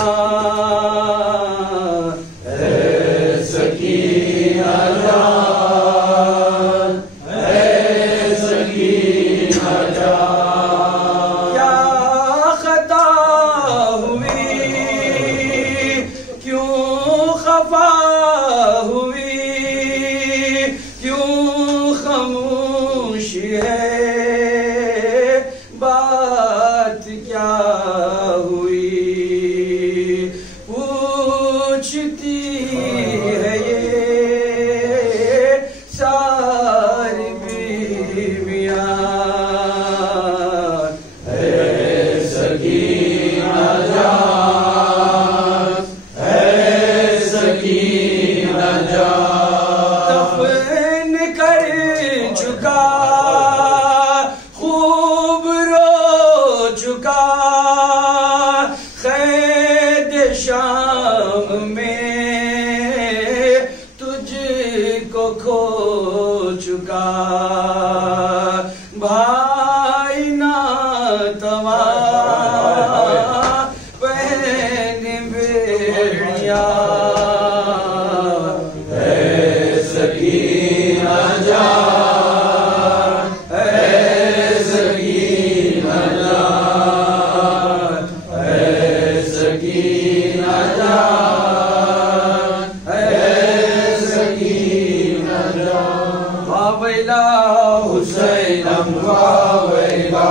बात क्या हुई पूछती है ये सारी बीवियां। सकीना जान, सकीना जान, दफन कर चुका ख़ैद शाम में तुझको खो चुका। भाई ना तवा पहन बेड़िया। सकीना जान, सकीना जान, सकीना जान, सकीना जान। वावैला हुसैनम वावैला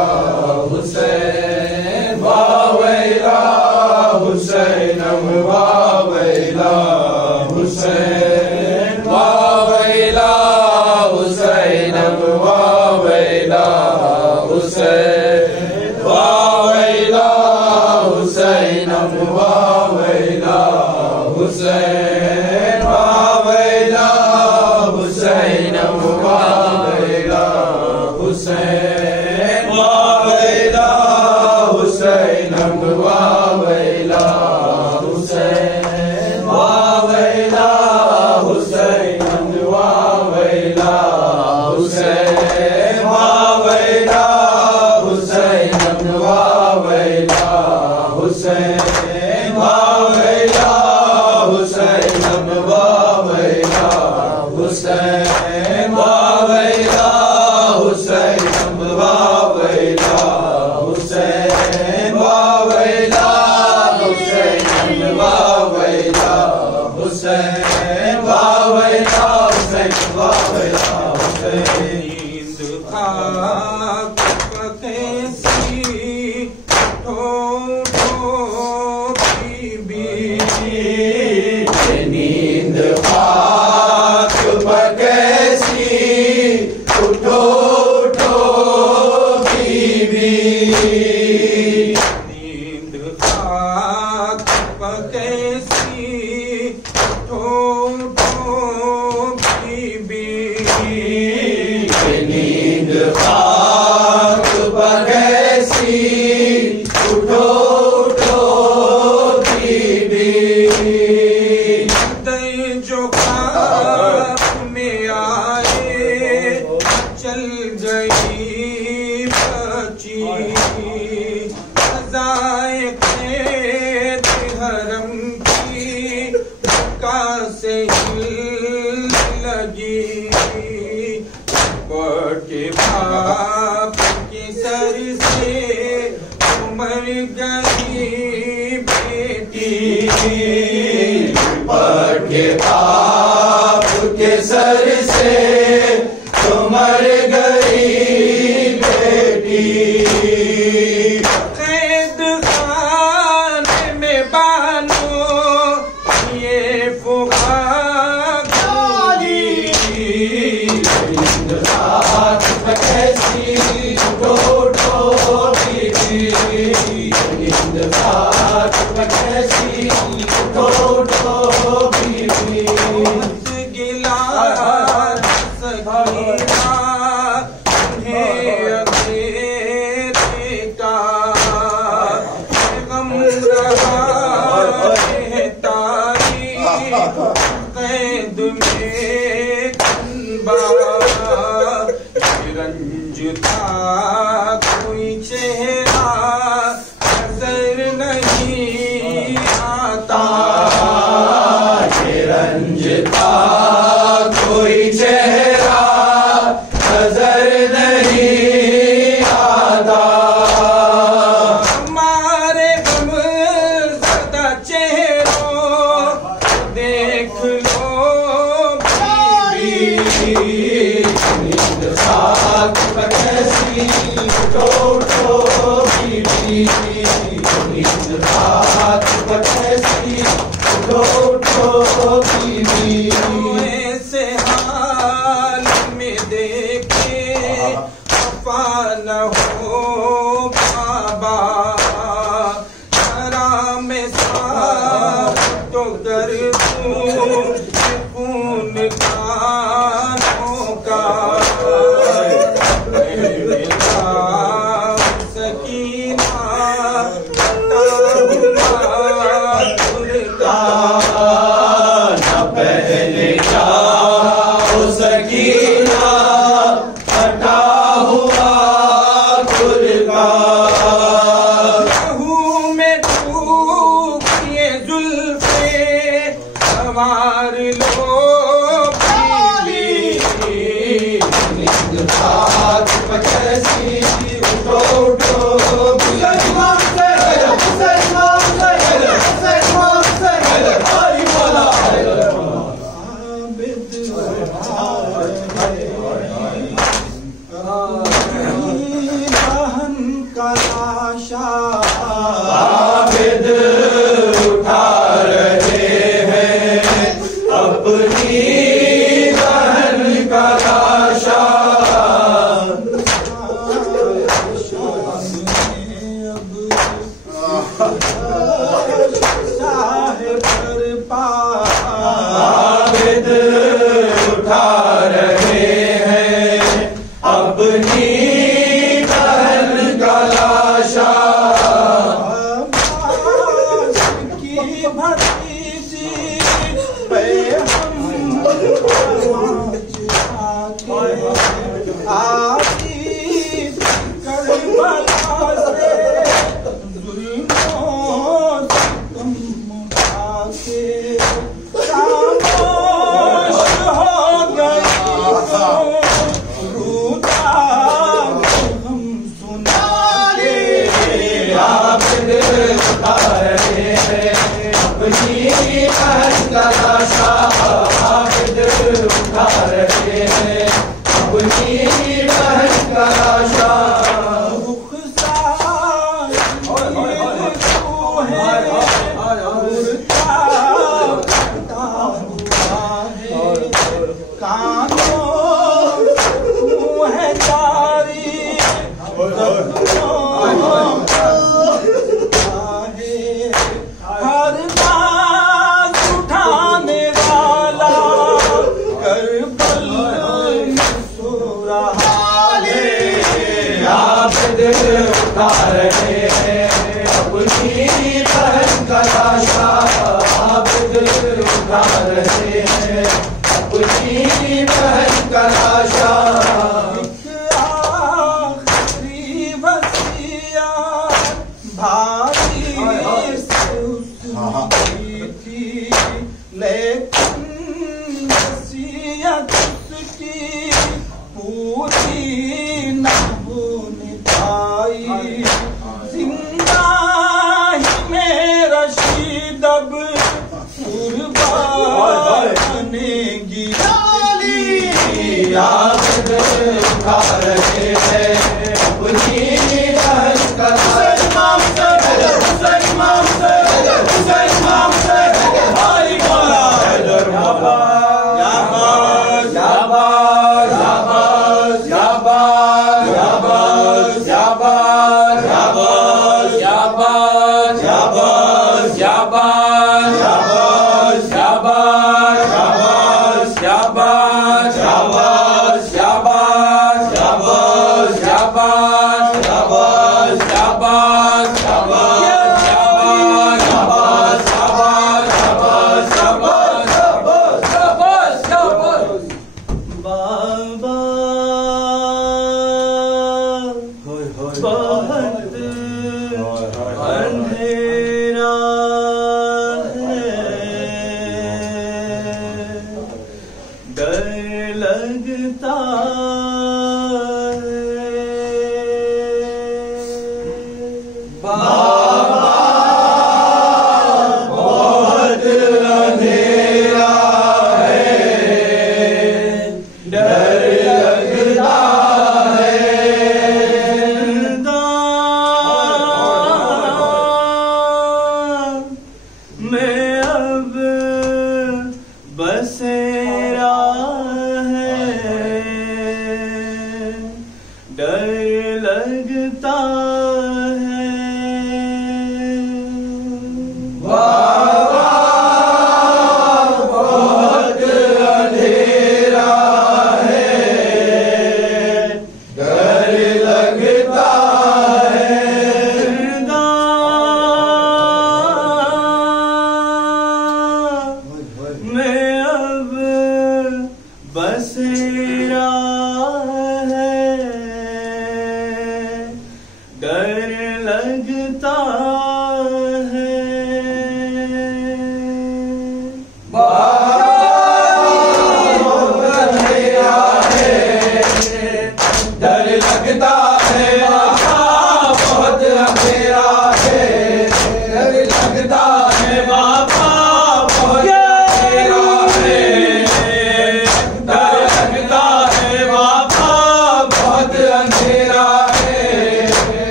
हुसैन, वावैला हुसैनम वावैला हुसैन, वावैला हुसैनम वावैला हुसैन, वावैला हुसैनम वावैला हुसैन, वावैला हुसैनम वावैला हुसैन, वावैला हुसैनम वावैला हुसैन, वावैला हुसैनम वावैला हुसैन, वावैला हुसैनम वावैला हुसैन, वावैला हुसैनम वावैला हुसैन, वावैला हुसैनम वावैला हुसैन, वावैला हुसैनम वावैला हुसैन, वावैला हुसैन वावैला हुसैन। नींद खाक कैसी नींद खाक कैसी उठो उठो बीबी। नींद खाक कैसी उठो उठो बीबी। नींद खाक कैसी उठो उठो बीबी। जो खाक में आए चल गई बची। सजाए कैद हरम की धक्का से हिल लगी। के बाप के सर से उमर गई बेटी। के बाप के सर से उमर गई बेटी। कैद खाने में बानो ये फुगा हिंद रात कैसी उठो बीती, हिंद रात कैसी उठो बीती। गिला सकीना उन्हें अधेरे का गम रहा है तारी कैद में कन्बा, रंज था कोई चेहरा नजर नहीं आता, रंज था कोई चेहरा नजर नहीं आता। हमारे गम ज़दा चेहरों देख लो बीवी, नींद रात कैसी उठो बीवी, नींद रात कैसी उठो बीवी। ऐसे हाल में देखे वफा न हो बाबा, जरा में साथ तो कर दूं खून कानों का। सकीना पहले जाओ सकीना हटा हुआ खुल का, हूँ मैं डूब ये जुल्फे सवार लो बीवी, नींद रात कैसी उठो आबिद उठा रहे हैं अपनी बहन का लाशा, आबिद उठा रहे हैं अपनी बहन का लाशा, की भतीजी पे हम आती करबला से जुल्मों से कम उठाके खामोश हो गई तो रूठा हम सुना के। आबिद उठा रहे हैं अपनी बहन का लाशा, आबिद उठा रहे हैं अपनी बहन का लाशा। उठा रहे हैं अपनी बहन का लाशा, आबिद उठा रहे हैं अपनी बहन का लाशा। आखिरी वसीयत भारी से उसकी थी, लेकिन वसीयत उसकी पूरी न होने पाई। जिंदा ही में रशीद अब बनेगी आबिद उठा रहे हैं अपनी बहन का लाशा, लगता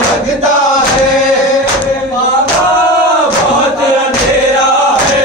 लगता है बाबा बहुत अंधेरा है।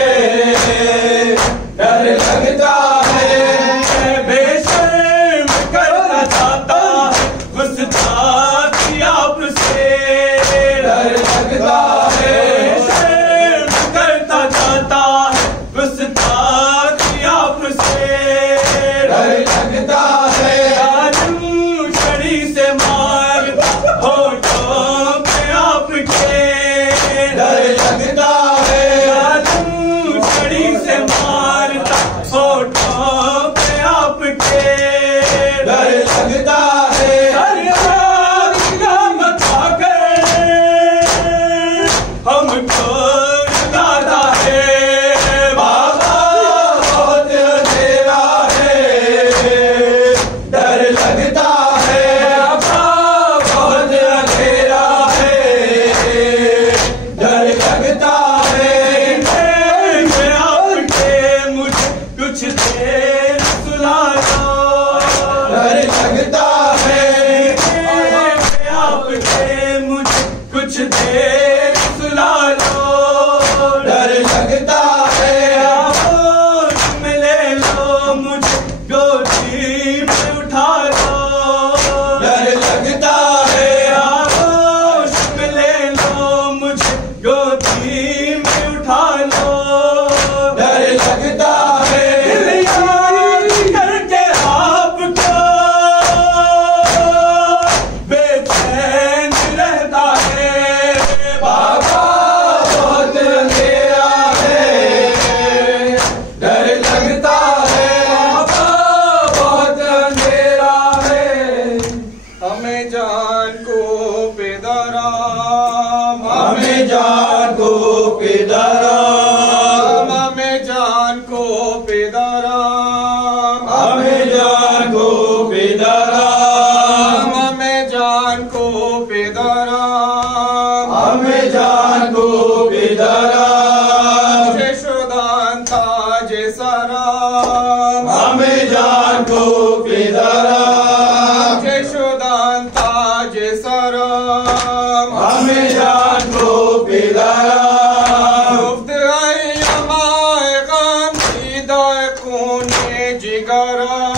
को पिदरम चेशुदान ताज सरम हमें जान को पिदरम मुफ्त अय्यामाए गम सीदाए खूने जिगरम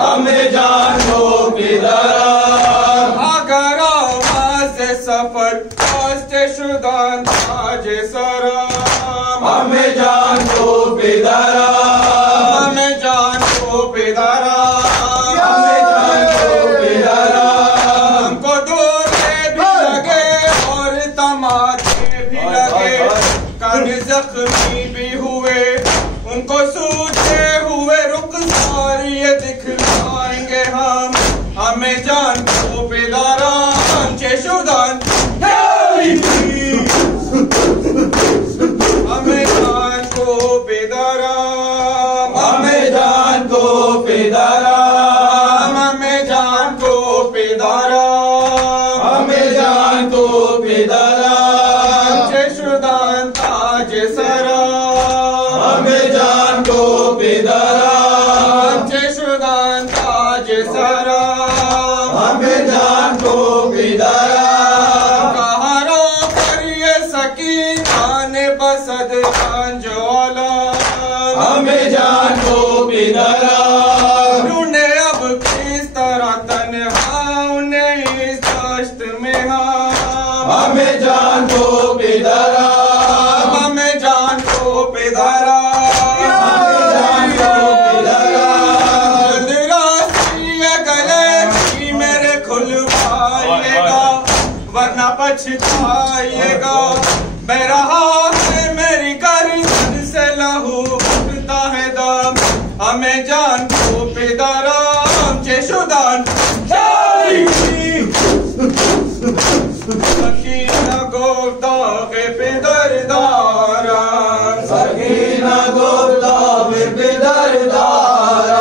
हमें जान को पिदरम अगर आवाज़ सफर चेशुदान ताज सरम हमें जान को पिदरम हमें जान को पिदरम हमें जान को पिदरम हमको दूरे भी लगे और तमाचे भी लगे कान जख्मी भी हुए उनको सूझे हुए रुखसार ये दिखलाएंगे हम हमें जान को पिदरम चेशुदान हमें जान को पिदरम हमें जान को पिदरम हमें जान को पिदरम हमें जान को पिदरम चेशुदान ताज सरम हमें जान को पिदरम चेशुदान ताज सरम हमें जान को पिदरम कहारों पर ये सकीना ने बसद अंजोला हमें जान को पिदरम ढूंढे अब किस तरह तन्हा उन्हें इस दश्त में हम हमें जान को पिदरम हमें जान को पिदरम हमें जान को पिदरम जल्द रास्ती ये गले की मेरे खुलवाइएगा वरना पछताइएगा मैं रहा है मेरी गर्दन से लहू उठता है दम हमें जान को पिदरम चेशुदान सकीना गोदागे पिदरदारम सकीना गोदावे पिदरदारम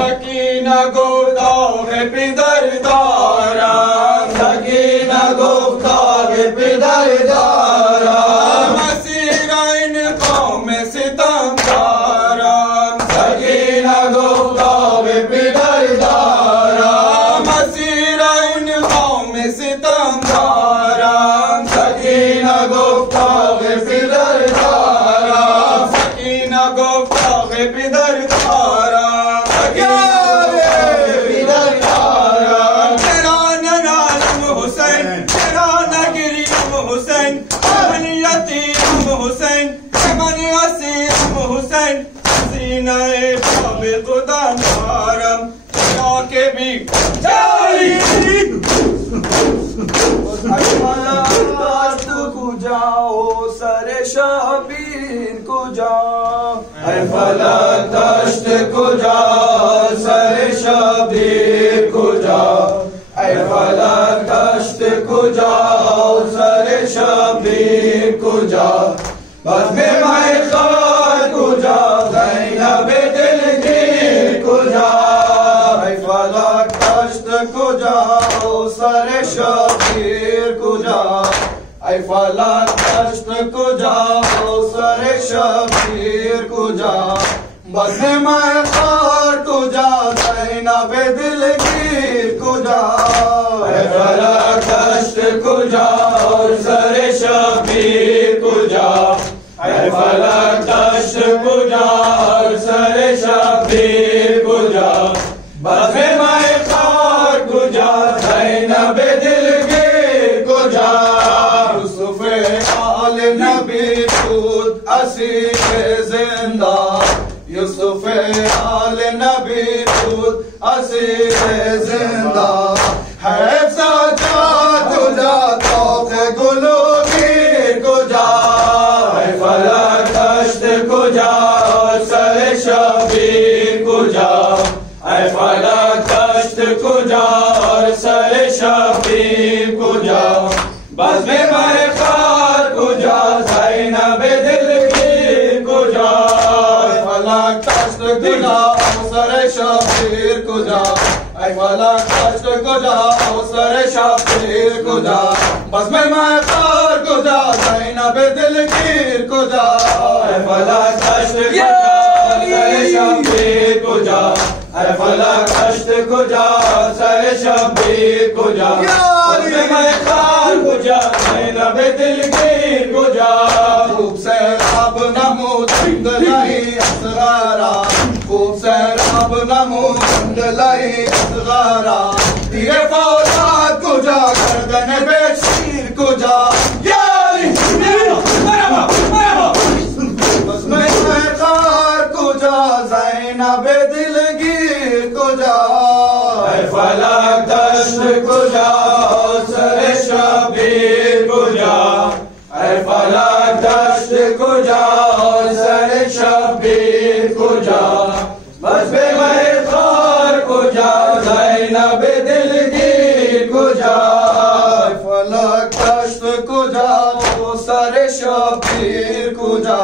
सकीना गोदागे पिदरदारम सकीना गोदावे पिदरदारम मसीरा इन कौम सितमगारम सकीना गोदावे पिदरदारम मसीरा इन कौम सितमगारम सकीना गोदावे पिदरदारम सकीना गोदागे पिदरदारम पिदरदारम तेरा नाम हुसैन तेरा नगरीम हुसैन मन यतीम हुसैन मन असीम हुसैन सीनाए बाबे खुदा मारम के भी को जाओ सरे शबीर को जाओ फला दश्त को जाओ सरे शबीर को जाओ फला दश्त को जाओ सरे शबीर को जाओ बस में मैं खार को जाओ ज़ैनब दिलगीर को जाओ फला दश्त को जाओ सरे शबीर को जाओ फला दश्त को जाओ सरे शबीर को जाओ बस में मैं खार को जाओ ज़ैनब दिलगीर को जाओ फला दश्त को जाओ सरे शबीर को जाओ फला दश्त को जाओ सरे शबीर को जाओ बस में मैं खार को जाओ ज़ैनब दिलगीर को जाओ यूसुफ आल नबी खुद असीर जिंदा यूसुफ आल नबी खुद असीर जिंदा है साजा तुझा तौक गुलूगीर को जाओ फला दश्त को जाओ सरे शबीर को जाओ फला दश्त को जाओ सरे शबीर को जाओ बस में मैं खार को जाओ ज़ैनब दिलगीर को जाओ फला दश्त को जाओ सरे शबीर को जाओ फला दश्त को जाओ सरे शबीर को जाओ बस में मैं खार को जाओ ज़ैनब दिलगीर को जाओ फला दश्त को जाओ सरे शबीर को जाओ ऐ फलक कश्त कुजा सर शब्बीर कुजा मैं खार कुजा ज़ैनब दिलगीर कुजा खूब सैराब नमो तंग नहीं असगारा खूब सैराब नमो तंग नहीं असगारा तेरे फौलाद कुजा गर्दन बेशीर कुजा ज़ैनब दिलगीर कुजा ऐ फलक दश्त कुजा सर शब्बीर कुजा ऐ फलक दश्त कुजा सर शब्बीर कुजा बस बे मैं खार कुजा ज़ैनब दिलगीर कुजा ऐ फलक दश्त कुजा सर शब्बीर कुजा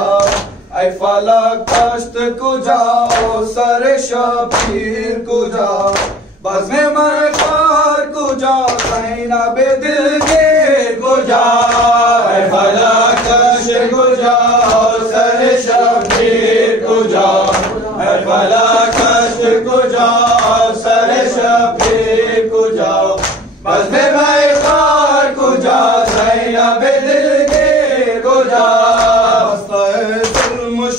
ऐ फलक दश्त कुजा सर शब्बीर कुजा बज़्म मैं खार कुजा ज़ैनब दिलगीर कुजा ऐ फलक दश्त कुजा सर शब्बीर कुजा ऐ फलक दश्त कुजा सर शब्बीर कुजा बज़्म मैं खार कुजा ज़ैनब दिलगीर कुजा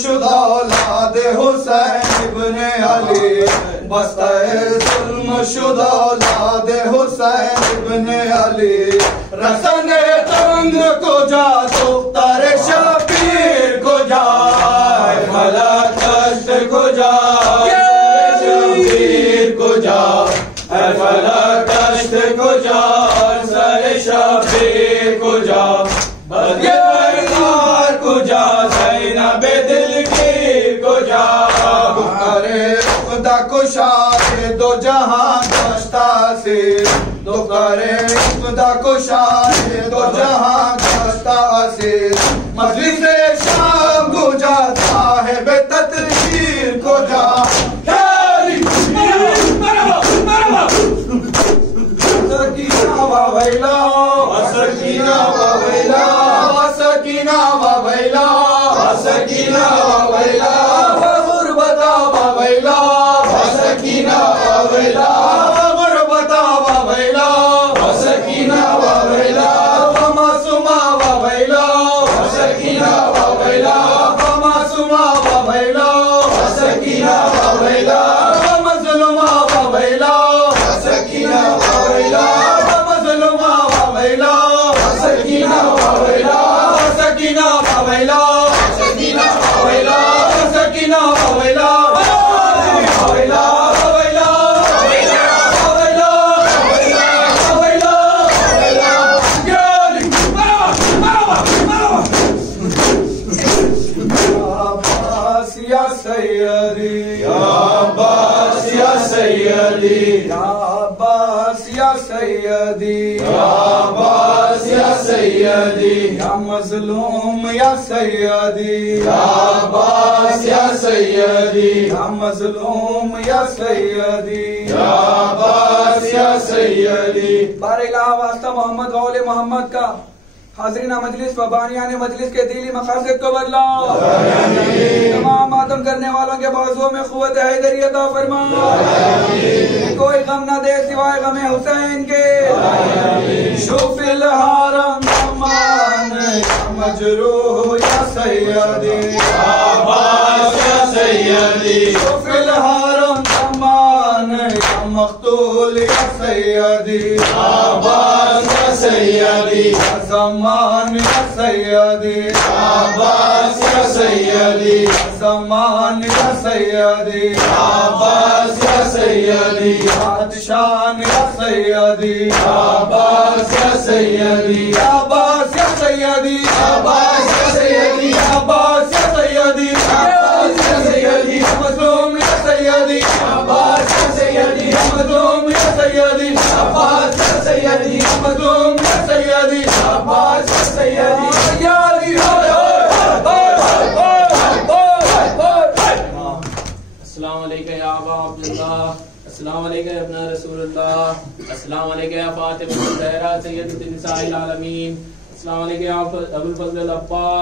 शुदा औलाद हुसैन इब्ने अली बस्ते शुदा औलाद हुसैन इब्ने अली रसन तंग कुजा दुख्तर शबीर कुजा ऐ फलक दश्त कुजा शबीर कुजा ऐ फलक दश्त कुजा सर शबीर कुजा कुजा ज़ैनब दिलगीर कुजा करे खुदा कुशाए दो जहां दस्ता से दो करे खुदा कुशाए दो जहां दस्ता से मजलिस शाम कुजा साहिब तदबीर कुजा सकीना वैला सकीना वैला सकीना वैला सकीना वैला गुरबता वैला सकीना वैला गुरबता वैला सकीना वैला मासूमा वैला सकीना वैला मासूमा वैला सकीना वैला मज़लूमा वैला सकीना वैला मज़लूमा वैला सकीना वैला सकीना वैला सकीना वैला सकीना वैला वैला वैला या सैयदी या अब्बास या सैयदी या अब्बास या सैयदी या अब्बास या सैयदी या मज़लूम या सैयदी या अब्बास या सैयदी या मज़लूम या सैयदी या अब्बास या सैयदी बारिला वास्ता मोहम्मद वाले मोहम्मद का हाज़रीन मजलिस फबानिया ने मजलिस के दिली मकासद को बदला तमाम मातम करने वालों के बाजुओं में क़ुव्वत हैदरी अता फरमा कोई गम न दे सिवाय गमे हुसैन के शुफिल हारम अमान मजरूह या सैयदी अब्बास या सैयदी शुफिल हारम अमान मख्तूल या सैयदी अब्बास या सैयदी ज़मान या सैयदी अब्बास या सैयदी ज़मान या सैयदी अब्बास या सैयदी बादशाह या सैयदी अब्बास या सैयदी अब्बास या सैयदी अब्बास या सैयदी अब्बास या सैयदी अब्बास या सैयदी मज़लूम या सैयदी अब्बास या सैयदी मज़लूम या सैयदी अब्बास या सैयदी मज़लूम या सैयदी अब्बास या सैयदी या अली अस्सलाम वालेकुम या अबा अब्दुल्लाह, अस्सलाम वालेकुम या इब्न रसूलुल्लाह, अस्सलाम वालेकुम या फातिमा ज़हरा सय्यदतुन निसाइल आलमीन, अस्सलाम वालेकुम या अबुल फज़ल अब्बास।